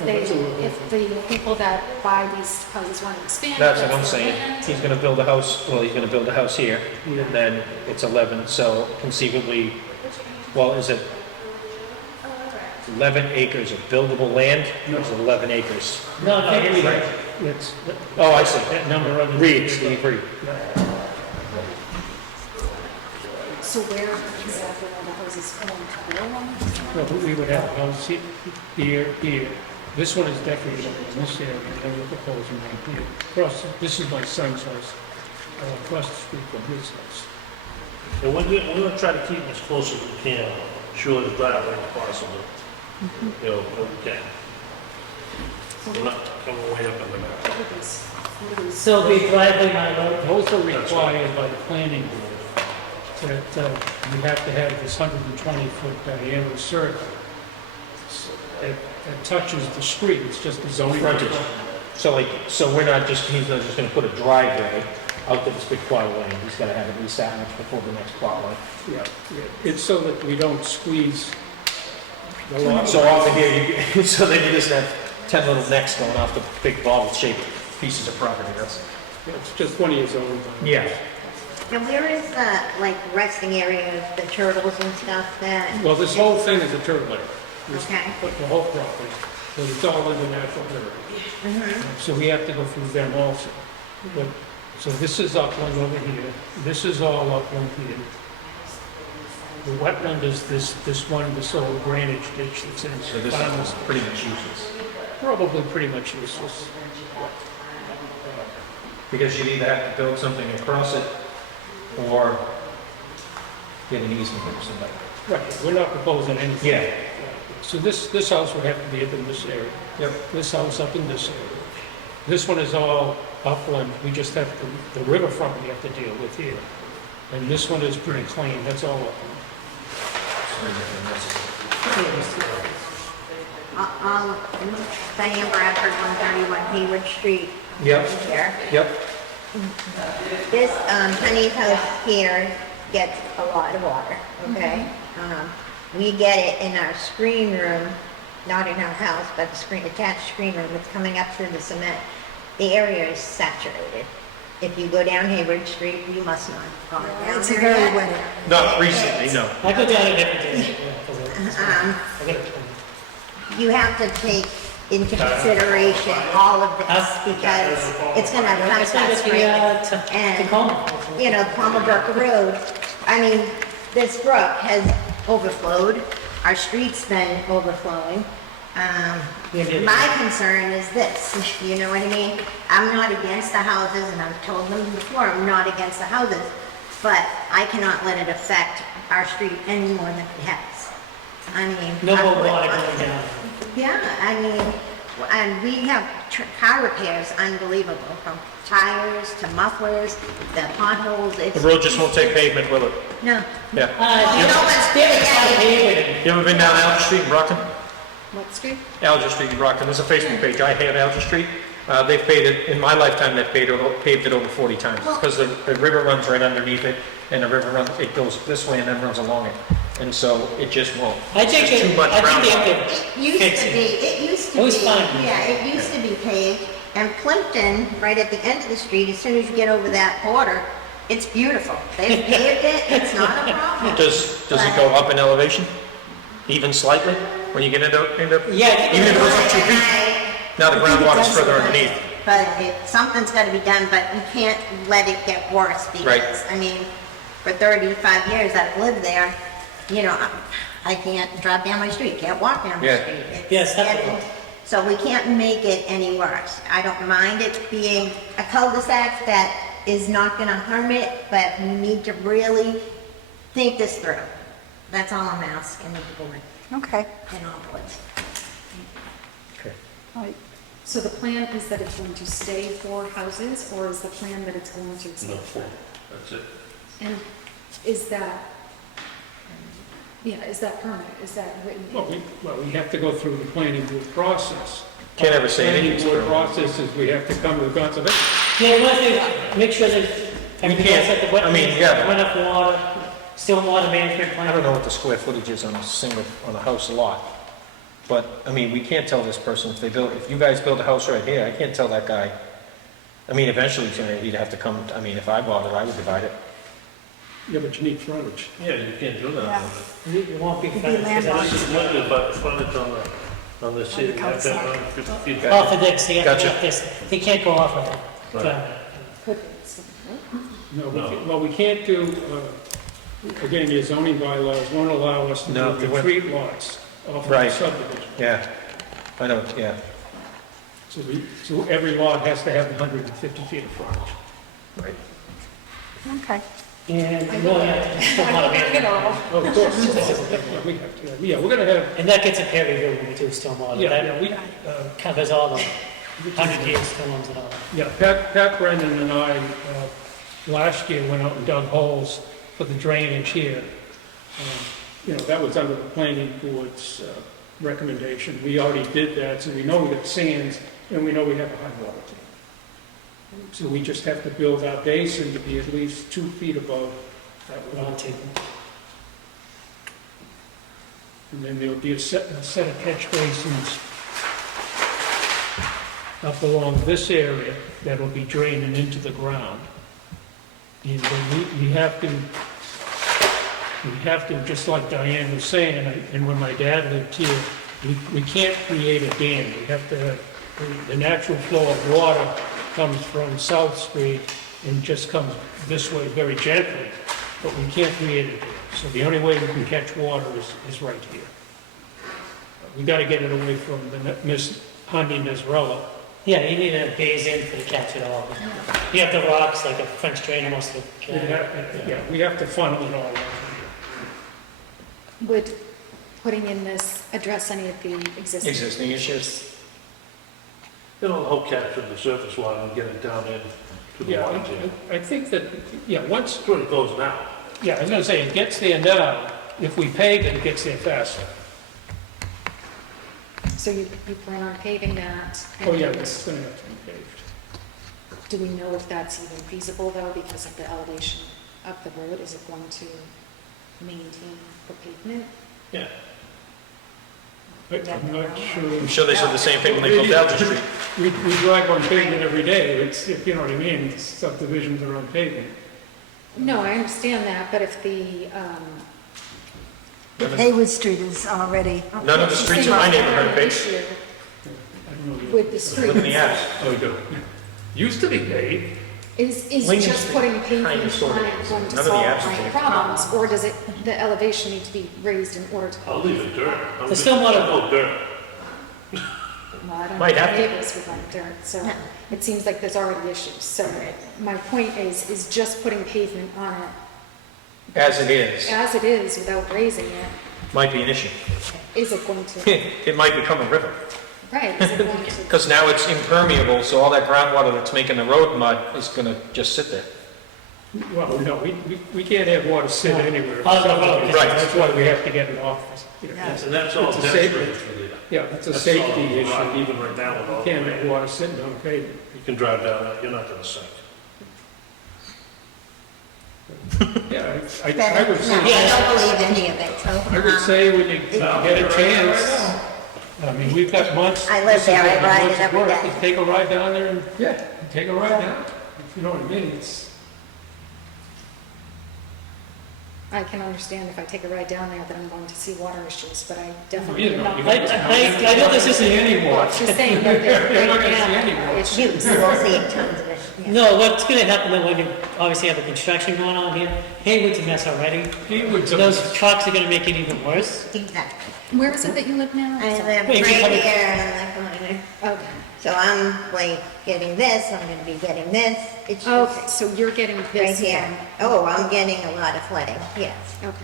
the people that buy these houses want to expand? That's what I'm saying. He's gonna build a house, well, he's gonna build a house here, and then it's 11, so conceivably, well, is it 11 acres of buildable land? Or is it 11 acres? No, here we go. It's, Oh, I see. that number of. Reed, Steve Reed. So where exactly are the houses going to go on this one? Well, we would have a house here. This one is definitely in this area, and then we're proposing right here. Across, this is my son's house, across the street from his house. And we're gonna try to keep as close as we can, sure the driveway as possible. You know, if we can. We're not coming way up in the back. What are these? So be driveway my road. Also required by the planning board that you have to have this 120-foot diameter circle that touches the street. It's just a zoning. Frontage. So we're not just, he's not just gonna put a driveway out to this big plot of land. He's gotta have at least that much before the next plot line. Yeah. It's so that we don't squeeze the lot. So off of here, so then you just have 10 little necks going off the big bottle-shaped pieces of property. It's just one of your zoning. Yeah. And where is the, like, resting area of the turtles and stuff that? Well, this whole thing is a turtle area. Okay. The whole property, but it's all in the natural area. So we have to go through them also. But, so this is upland over here, this is all upland here. The wetland is this old drainage ditch that's in. So this is pretty much useless. Probably pretty much useless. Because you'd either have to build something across it or get an easement or something. Right, we're not proposing anything. Yeah. So this house would have to be up in this area. Yep. This house up in this area. This one is all upland, we just have the riverfront we have to deal with here. And this one is pretty clean, that's all upland. Diane Bradford, 131 Hayward Street. Yep. Here. Yep. This, Honey's house here gets a lot of water, okay? We get it in our screen room, not in our house, but the attached screen room. It's coming up through the cement. The area is saturated. If you go down Hayward Street, you must not have gone down It's there very yet. wet. Not recently, no. I go down it every day. You have to take into consideration all of this because it's going to affect us, right? And, you know, Palmerbrook Road, I mean, this brook has overflowed. Our street's been overflowing. My concern is this, you know what I mean? I'm not against the houses, and I've told them before, I'm not against the houses, but I cannot let it affect our street any more than it has. I mean. No more water going down. Yeah, I mean, and we have car repairs, unbelievable, from tires to mufflers, the potholes. The road just won't take pavement, will it? No. Yeah. You know what's good? You ever been down Alger Street in Brockton? What street? Alger Street in Brockton. There's a Facebook page. I hate Alger Street. They've paved it, in my lifetime, they've paved it over 40 times. Because the river runs right underneath it, and the river runs, it goes this way and then runs along it. And so it just won't. I think There's too much groundwater. It used to be, It was fine. yeah, it used to be paved. And Plimpton, right at the end of the street, as soon as you get over that border, it's beautiful. They've paved it, it's not a problem. Does it go up in elevation? Even slightly? When you get into Yeah. even if it goes up 2 feet? Now the groundwater's further underneath. But something's got to be done, but you can't let it get worse Right. because, I mean, for 35 years I've lived there, you know, I can't drive down my street, can't walk down my Yeah. street. It's Yes, that's getting- right. So we can't make it any worse. I don't mind it being a cul-de-sac that is not going to harm it, but we need to really think this through. That's all I'm asking the board Okay. and all boards. So the plan is that it's going to stay 4 houses, or is the plan that it's going to No, extend? 4. That's it. And is that, is that permanent? Is that written? Well, we have to go through the planning board process. Can't ever say anything. Planning board process is we have to come to the conservation. Yeah, we want to make sure that everything else at the wetlands, I mean, yeah. enough water, stormwater management plan. I don't know what the square footage is on a house lot. But, I mean, we can't tell this person if you guys build a house right here, I can't tell that guy. I mean, eventually he'd have to come, I mean, if I bought it, I would divide it. Yeah, but you need frontage. Yeah, you can't do that. Yeah. You won't be. This is limited by the frontage on the city. You have to have 150 feet. Off of this, he Gotcha. he can't go off of it. Right. No, we can't do Again, your zoning bylaws won't allow us to No, do they won't. retreat lots off of the Right. subdivision. Yeah, I know, yeah. So every lot has to have 150 feet of frontage. Right. Okay. And we really have to just put a lot of It all. Oh, of course. We have to, yeah, we're gonna have, And that gets a peer review when we do stormwater. yeah, That we, covers all the 100-year storms and all that. yeah, Pat Brendan and I, last year went out and dug holes for the drainage here. You know, that was under the planning board's recommendation. We already did that, so we know we got sands, and we know we have a high water table. So we just have to build our basin to be at least 2 feet above that water table. And then there'll be a set of catch basins up along this area that'll be draining into the ground. And then we have to, just like Diane was saying, and when my dad lived here, we can't create a dam. We have to, the natural flow of water comes from South Street and just comes this way very gently, but we can't create a dam. So the only way we can catch water is right here. We gotta get it away from the Miss Honey Nesrella. Yeah, you need a basin for to catch it all. You have the rocks, like a French drain almost. Yeah, we have to funnel it all out here. Would putting in this address any of the Existing issues? It'll help capture the surface water and get it down in to the Yeah, water table. I think that, yeah, once, That's where it goes now. yeah, I was gonna say, it gets there now. If we pave it, it gets there faster. So you plan on paving that? Oh, yeah, and it's gonna have to be paved. Do we know if that's even feasible though, because of the elevation of the road? Is it going to maintain the pavement? Yeah. But I'm not sure. I'm sure they said the same thing when they built Alger Street. We drive on pavement every day. It's, if you know what I mean, subdivisions are on pavement. No, I understand that, but if the, Haywood Street is already, None of the streets in my neighborhood are paved. issue I don't know. with the streets Look in the ass. Oh, we do. Used to be paved. is Lincoln just Street, paving kind on of, it sort of. going to None of the solve apps are my paved. problems? Or does it, the elevation need to be raised in order to? I'll leave it dirt. The stormwater- Oh, dirt. Well, I don't Might have have to. neighbors who run dirt, so it seems like there's already issues. So my point is just putting pavement on it As it is, as it is without raising it, might be an issue. is it going to, It might become a river. right, is it going to? Because now it's impermeable, so all that groundwater that's making the road mud is gonna just sit there. Well, no, we can't have water sit anywhere. On the road. Right. That's why we have to get it off. Yeah. And that's all It's a dead safety- springs for the. Yeah, it's a That's all safety rock, issue. Even right now with all. Can't have water sitting on pavement. You can drive down that, you're not gonna sink. Yeah, I Better, would no, say, I don't believe any of it, so. I would say when you get a chance, I mean, we've got months. I live there, I ride months it of every work. day. Just take a ride down there and, yeah, take a ride down. If you know what I mean, it's, I can understand if I take a ride down there that I'm going to see water issues, but I you definitely am know, not. you I know this isn't anymore. She's saying that there You're not right gonna see now any are more. issues. You will see tons of it. yeah. No, what's gonna happen then when you obviously have the construction going on here, Haywood's a mess already. Haywood's So a those trucks are gonna make it even worse. Exactly. Where is it that you live now? I live right Wait, if you come in- here and I'm like, Okay. so I'm like getting this, I'm gonna be getting this. It's Okay, just so you're getting right this here. from, Oh, I'm getting a lot of flooding, yes. okay.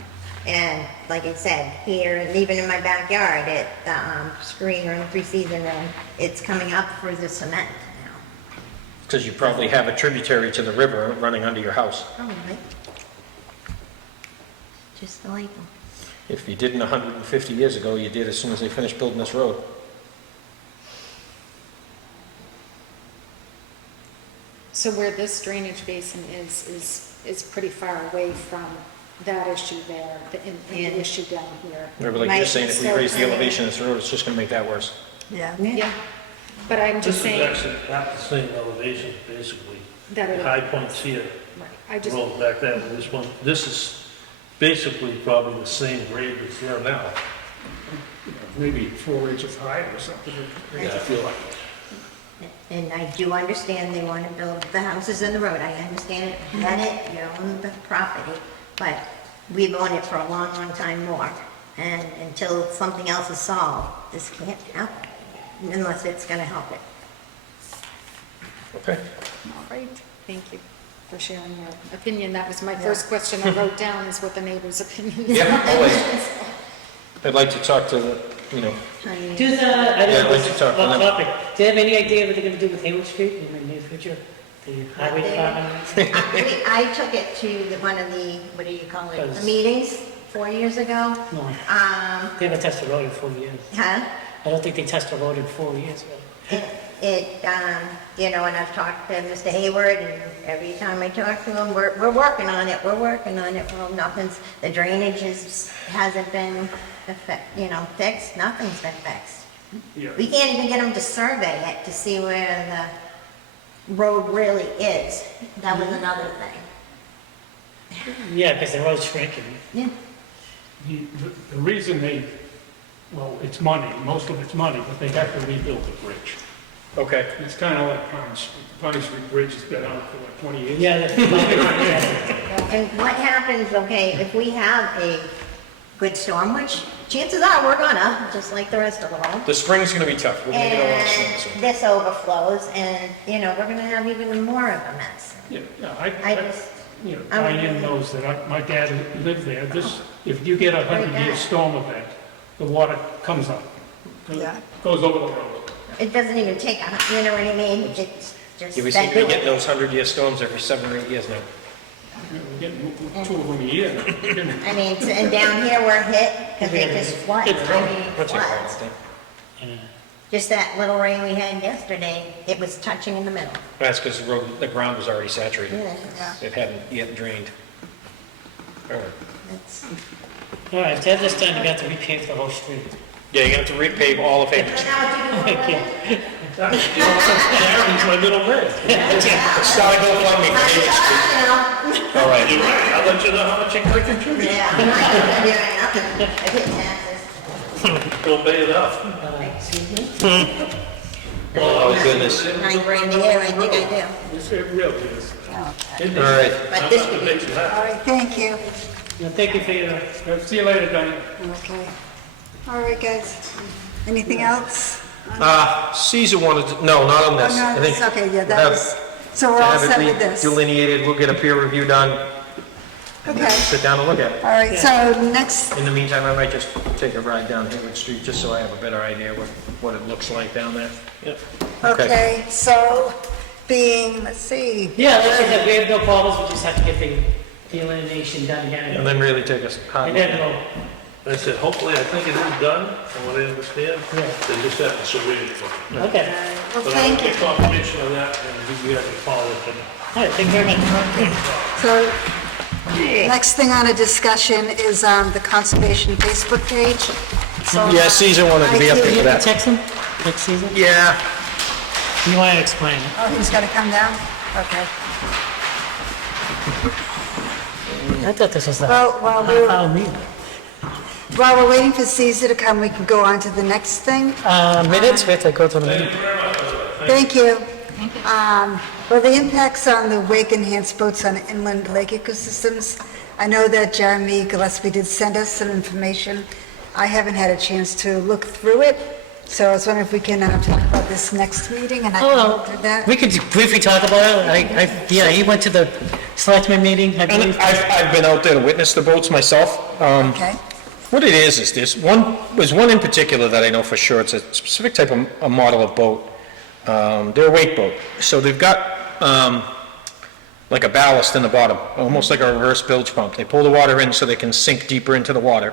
And like I said, here, and even in my backyard, at the screen room, pre-season room, it's coming up for the cement now. Because you probably have a tributary to the river running under your house. Probably. Just the label. If you didn't 150 years ago, you did as soon as they finished building this road. So where this drainage basin is pretty far away from that issue there, and Yeah. the issue down here. Remember, like Might you're saying, if we be raise the so- elevation of this road, it's just gonna make that worse. yeah. Yeah, but I'm This just is saying actually at the same elevation, basically. that The it, high point's here, right, I just, rolls back that way. This one, this is basically probably the same grade that's there now. maybe 4 inches higher or something. Yeah, I feel like. And I do understand they want to build the houses in the road. I understand it, get it, you own the property. But we've owned it for a long, long time more. And until something else is solved, this can't happen, unless it's gonna help it. Okay. All right, thank you for sharing your opinion. That was my first question I wrote down, is what the neighbor's opinion is. Yeah, always. I'd like to talk to the, you know, Do the, I Yeah, don't know, I'd like to talk to them. off topic. Do you have any idea what they're gonna do with Hayward Street in the near future? The highway department? I took it to one of the, what do you call it, the Those- meetings 4 years ago. No, Um, they haven't tested the road in 4 years. huh? I don't think they tested the road in 4 years. You know, and I've talked to Mr. Hayward, and every time I talk to him, we're working on it, we're working on it. Well, nothing's, the drainage hasn't been, fixed, nothing's been fixed. Yeah. We can't even get them to survey it to see where the road really is. That was another thing. Yeah, because the road's shrinking. Yeah. The reason well, it's money, most of it's money, but they have to rebuild the bridge. okay. It's kind of like Pine Street Bridge has been out for like 20 years. Yeah, And what happens, okay, if we have a good storm, which chances are we're gonna, just like the rest of the world, The spring's gonna be tough. We're gonna get a lot of and sun, so. this overflows, and, we're gonna have even more of a mess. Yeah, I just, Diane knows that my dad lived there. If you get a 100-year storm event, the water comes up. Yeah. Goes over the road. it doesn't even take, you know what I mean? It's just. Yeah, we seem to be getting those 100-year storms every 7 or 8 years now. We're getting 2 of them a year. I mean, and down here we're hit, because it just floods, What's your floods. thing? Just that little rain we had yesterday, it was touching in the middle. That's because the ground was already saturated. Yeah. It hadn't yet drained. All right. It's- All right, to have this done, you got to repave the whole street. Yeah, you're gonna have to repave all of Hayward Street. Aaron's my middle man. Start a GoFundMe for Hayward Street. All right. You're right, I'll let you know how much you can contribute. Yeah, I'm not gonna do nothing. I pay taxes. Don't pay it up. Oh, goodness. $9,000 a year, I think I do. It really is. All right. But this could be, All right, thank you. Thank you for your, See you later, Diane. Okay. All right, guys. Anything else? Caesar wanted, no, not on this. Oh, no, I think it's okay, yeah, we'll that have- was, so we're all have it set with this. All Delineated, we'll get a peer review done, Okay, sit down and look at it. right, so next, In the meantime, I might just take a ride down Hayward Street, just so I have a better idea what it looks like down there. Yep. okay, so being, let's see. yeah, like I said, we have no problems, we just have to get the delineation done again. And then really take a hard And look. then we'll, I said, hopefully, I think it is done, from what I understand. They just have to survey it. okay. Well, But I'll thank get you. confirmation of that, and we have to follow it. All right, thank you very much. So, next thing on a discussion is the conservation Facebook page. So, Yeah, Caesar wanted to be up I there do- for that. Text him next season? Yeah, You want to explain it? Oh, he's got to come down? Okay. I thought this was the Well, half-hour meeting. while we're waiting for Caesar to come, we can go on to the next thing. Minutes, we have to go to the meeting. Thank you. Well, the impacts on the wake enhanced boats on inland lake ecosystems. I know that Jeremy Gillespie did send us some information. I haven't had a chance to look through it, so I was wondering if we can talk about this next meeting, and I can go through that. We could briefly talk about it. Yeah, he went to the selectman meeting, I and believe. I've been out there to witness the boats myself. Okay, What it is there's one in particular that I know for sure. It's a specific type of a model of boat. They're a wake boat. So they've got like a ballast in the bottom, almost like a reverse bilge pump. They pull the water in so they can sink deeper into the water.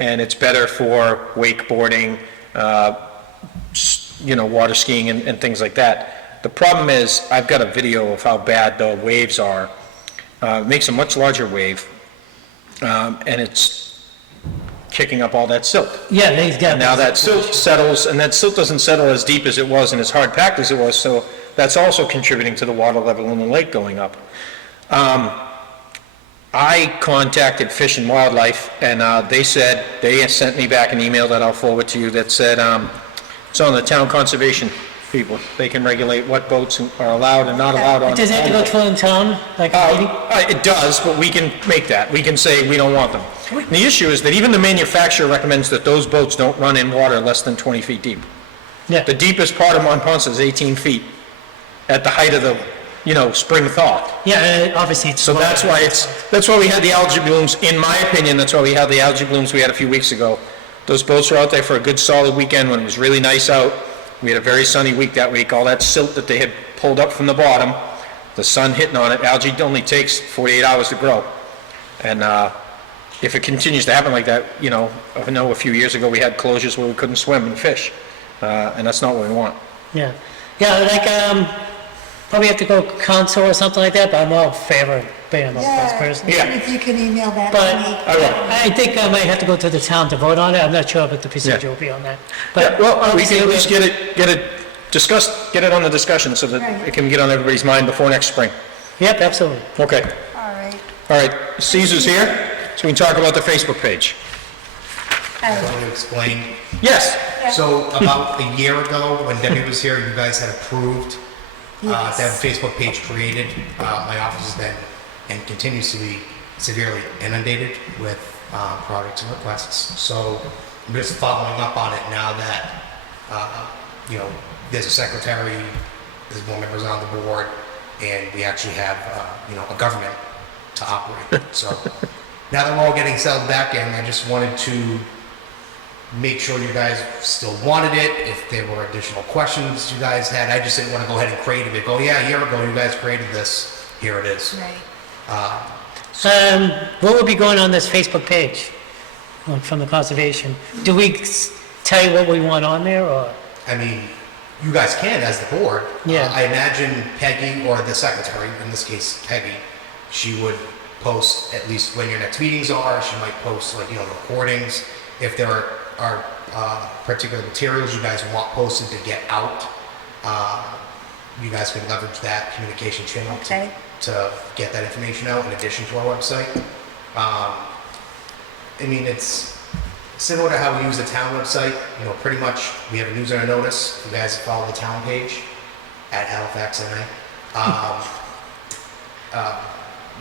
And it's better for wakeboarding, water skiing and things like that. The problem is, I've got a video of how bad the waves are. It makes a much larger wave, and it's kicking up all that silt. Yeah, he's got. Now that silt settles, and that silt doesn't settle as deep as it was and as hard packed as it was, so that's also contributing to the water level in the lake going up. I contacted Fish and Wildlife, and they said, they sent me back an email that I'll forward to you that said, it's on the town conservation people. They can regulate what boats are allowed and not allowed on. Does it have to go through in town, like a meeting? It does, but we can make that. We can say we don't want them. The issue is that even the manufacturer recommends that those boats don't run in water less than 20 feet deep. Yeah. The deepest part of Monponsa is 18 feet at the height of the, spring thaw. Yeah, obviously it's. So that's why we had the algae blooms, in my opinion, that's why we had the algae blooms we had a few weeks ago. Those boats were out there for a good solid weekend when it was really nice out. We had a very sunny week that week. All that silt that they had pulled up from the bottom, the sun hitting on it, algae only takes 48 hours to grow. And if it continues to happen like that, I know a few years ago we had closures where we couldn't swim and fish. And that's not what we want. Yeah, like, probably have to go council or something like that, but I'm all in favor of banning those boats personally. Yeah. If you can email that But to me. I will. I think I might have to go to the town to vote on it. I'm not sure what the procedure will be on that. Yeah, But well, we obviously, can at least get it discussed, get it on the discussion so that Right. it can get on everybody's mind before next spring. Yep, absolutely. Okay. All right. All right, Caesar's here, so we can talk about the Facebook page. All right. Want to explain? Yes. So about a year ago, when Debbie was here, you guys had approved to have a Facebook page created. My office has been and continues to be severely inundated with projects and requests. So I'm just following up on it now that, there's a secretary, there's more members on the board, and we actually have, a government to operate. So now that we're all getting settled back in, I just wanted to make sure you guys still wanted it. If there were additional questions you guys had, I just didn't want to go ahead and create it. Go, yeah, a year ago you guys created this. Here it is. Right. what will be going on this Facebook page like from the conservation? Do we tell you what we want on there, or? I mean, you guys can as the board. Yeah. I imagine Peggy or the secretary, in this case Peggy, she would post at least when your next meetings are. She might post recordings. If there are particular materials you guys want posted to get out, you guys can leverage that communication channel Okay. to get that information out in addition to our website. It's similar to how we use the town website. Pretty much we have a newsletter notice. You guys follow the town page at Halifax, NA.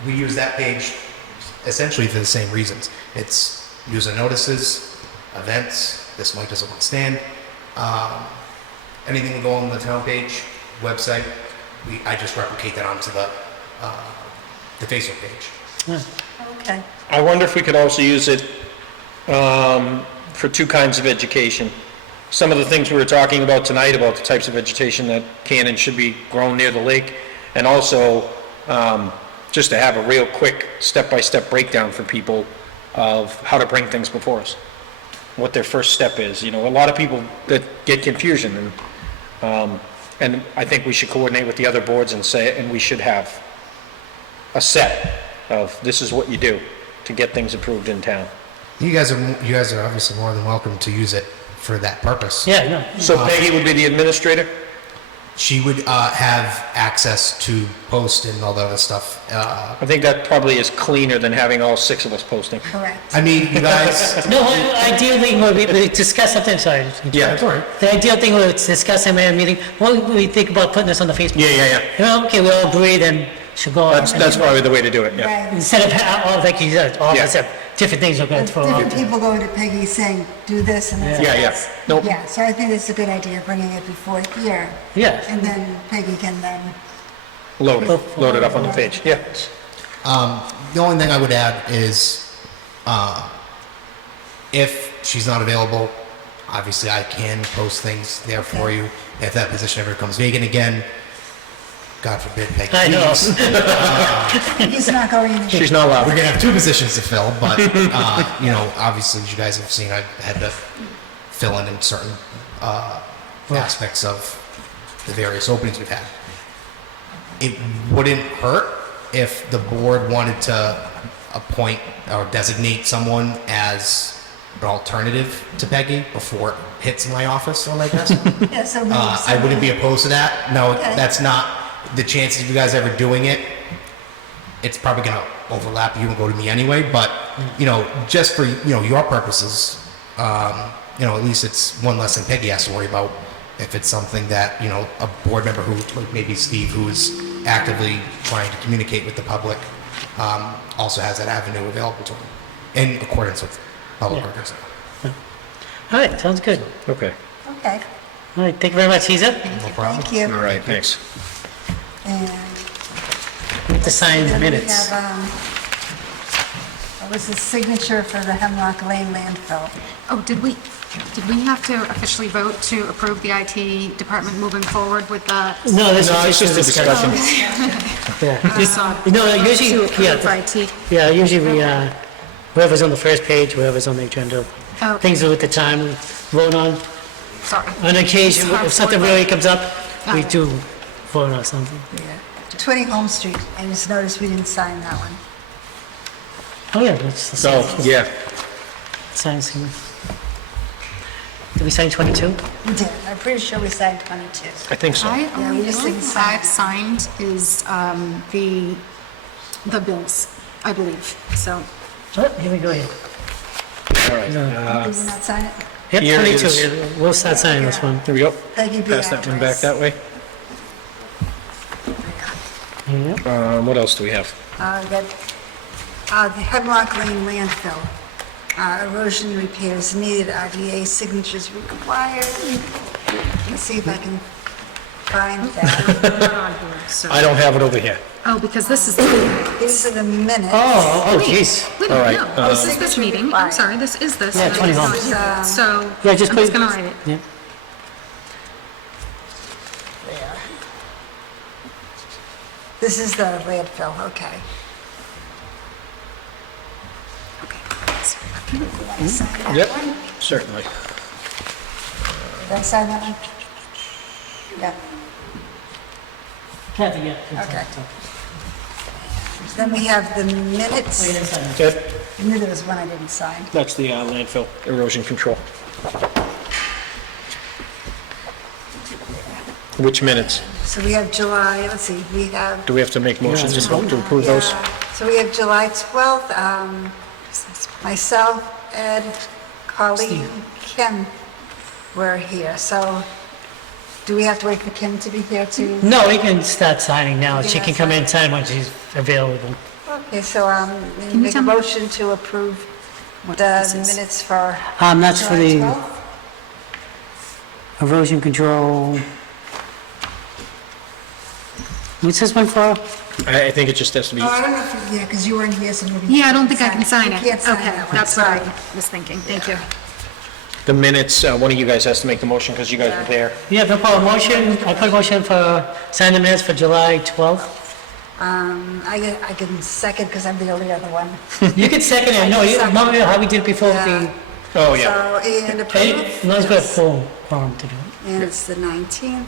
We use that page essentially for the same reasons. It's user notices, events. This mic doesn't want to stand. Anything will go on the town page, website. I just replicate that onto the Facebook page. Okay. I wonder if we could also use it for two kinds of education. Some of the things we were talking about tonight about the types of vegetation that can and should be grown near the lake, and also just to have a real quick step-by-step breakdown for people of how to bring things before us, what their first step is. A lot of people that get confusion, and I think we should coordinate with the other boards and we should have a set of this is what you do to get things approved in town. You guys are obviously more than welcome to use it for that purpose. Yeah, no. So Peggy would be the administrator? She would have access to post and all the other stuff. I think that probably is cleaner than having all six of us posting. Correct. I mean, you guys. No, ideally, we discuss something, sorry. Yeah, that's all right. The ideal thing we'll discuss in our meeting, what do we think about putting this on the Facebook? Yeah. Okay, we all agree, then should go on. That's probably the way to do it, yeah. Right. Instead of, like you said, all of us have different things we're going to throw Different out. people going to Peggy saying, do this and this. Yeah, and yeah. this. Nope. Yeah, so I think it's a good idea, bringing it before here. Yeah. And then Peggy can then, Load it up on the page, yeah. The only thing I would add is, if she's not available, obviously I can post things there for you. If that position ever becomes vacant again, God forbid, Peggy I know. leaves. he's not going anywhere. She's not allowed. We're gonna have two positions to fill, but obviously, as you guys have seen, I've had to fill in certain aspects of the various openings we've had. It wouldn't hurt if the board wanted to appoint or designate someone as an alternative to Peggy before it hits my office or my desk. Yeah, so maybe I wouldn't be opposed to that. No, Okay. that's not the chances of you guys ever doing it. It's probably going to overlap you and go to me anyway. But just for your purposes, at least it's one less than Peggy has to worry about. if it's something that, you know, a board member who, like maybe Steve, who's actively trying to communicate with the public, also has that avenue available to him in accordance with public Yeah. records. All right, sounds good. Okay. Okay, All right, thank you very much, Caesar. No problem. thank you. All right, thanks. And We have to sign the then we minutes. have, that was the signature for the Hemlock Lane landfill. Oh, did we have to officially vote to approve the IT department moving forward with the? No, this No, is it's just a just a discussion. Yeah, just- no, usually, To yeah, approve IT? yeah, usually we, whoever's on the first page, whoever's on the agenda, Okay. things are at the time we vote on. Sorry. On occasion, if something really comes up, we Okay. do vote on something. 20 Home Street, I just noticed we didn't sign that one. Oh, yeah, that's the So, sign. yeah, Sign, sign. Did we sign 22? We did, I'm pretty sure we signed 22. I think so. I Yeah, we only, just the only didn't thing sign I've signed is the bills, I believe, so. Oh, here we go here. All right. Did you not sign it? Yep, Here 22, is- yeah, we'll start signing this one. Here we go. Thank you, Pass that one back that way. Yep. What else do we have? The Hemlock Lane landfill, erosion repairs needed, RDA signatures required. Let's see if I can find that. Not on here, so. I don't have it over here. Oh, because this is, These are the minutes. Oh, jeez. wait, All right, no, this is this meeting, I'm sorry, this is this. Yeah, 20 homes. So, Yeah, I'm just just put- gonna write it. Yeah. This is the landfill, okay. Did I sign that Yep, one? certainly. Did I sign that one? Yeah, Kathy, yeah. okay. Then we have the minutes. We didn't sign it. Good. I knew there was one I didn't sign. That's the landfill erosion control. Which minutes? So we have July, let's see, we have. Do we have to make motions just to approve those? Yeah. So we have July 12th, myself, Ed, Colleen, Kim were here. So do we have to wait for Kim to be here too? No, we can start signing now. She Yeah, can come in sign. and sign when she's available. Okay, so you make a tell me- motion to approve What the this is? minutes for That's for July the 12th. erosion control. What's this one for? I think it just has to be, Oh, I don't know if, yeah, because you weren't here, so maybe. Yeah, I don't think I can sign You it. can't sign Okay, that one, that's what I sorry. was thinking, thank you. the minutes, one of you guys has to make the motion because you guys were there. Yeah, no problem. Motion, I put a motion for sign the minutes for July 12th. I can second because I'm the only other one. You can second it. No, you remember how we did it before with the, Oh, yeah. So, and hey, approve. no, it's got a full quorum to do it. And it's the 19th.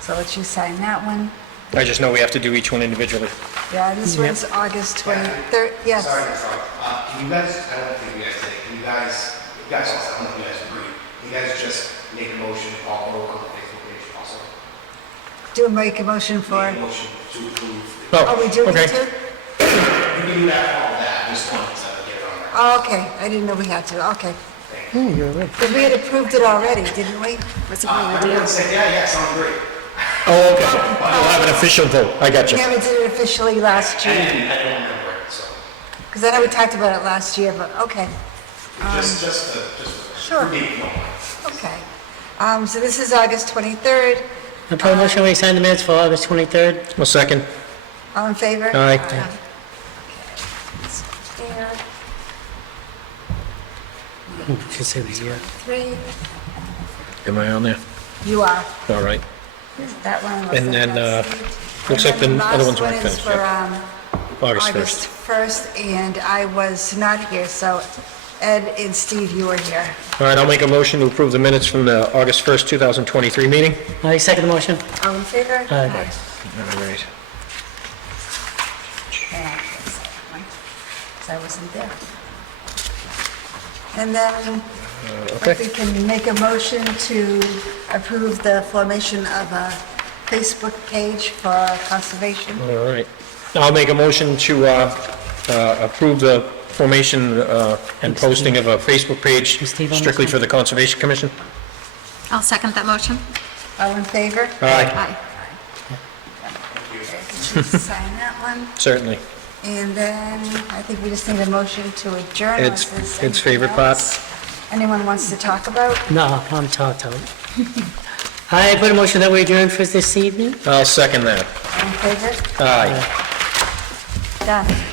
So let you sign that one. I just know we have to do each one individually. Yeah, this one's August 23rd, yes. Sorry to interrupt. Can you guys, I don't think you guys did, can you guys also, I don't know if you guys agree, can you guys just make a motion, all over on the Facebook page also? Do make a motion for, Make a motion to approve. oh, we do okay. need to? You can do that for all that, just one, to get it on there. Oh, okay, I didn't know we had to, okay. Yeah, you're right. Because we had approved it already, didn't we? Everyone said, yeah, sounds great. Oh, okay. We'll have an official vote. I got you. Yeah, we did it officially last year. I don't remember it, so, Because I know we talked about it last year, but, okay. just Sure. for me, no. Okay. So this is August 23rd. I put a motion, we sign the minutes for August 23rd. Well, second. All in favor? Aye. Okay. There. Should say the year. 3. Am I on there? You are. All right. That one. looks And like then, that's- looks like the And then other ones last weren't one is finished for, yet. August 1st. August 1st, and I was not here, so Ed and Steve, you were here. All right, I'll make a motion to approve the minutes from the August 1st, 2023 meeting. I second the motion. All in favor? Aye. All right. Yeah, I can't say that one, 'cause I wasn't there. And then Okay. if we can make a motion to approve the formation of a Facebook page for conservation. All right. I'll make a motion to approve the formation and posting of a Facebook page Steve on this strictly one? for the Conservation Commission. I'll second that motion. All in favor? Aye. Sign that one. Certainly. And then I think we just need a motion to adjourn. unless there's Ed's anything favorite part. else Anyone wants to talk about? No, I'm talked out. I put a motion that we adjourn for this evening. I'll second that. All in favor? Aye. Done.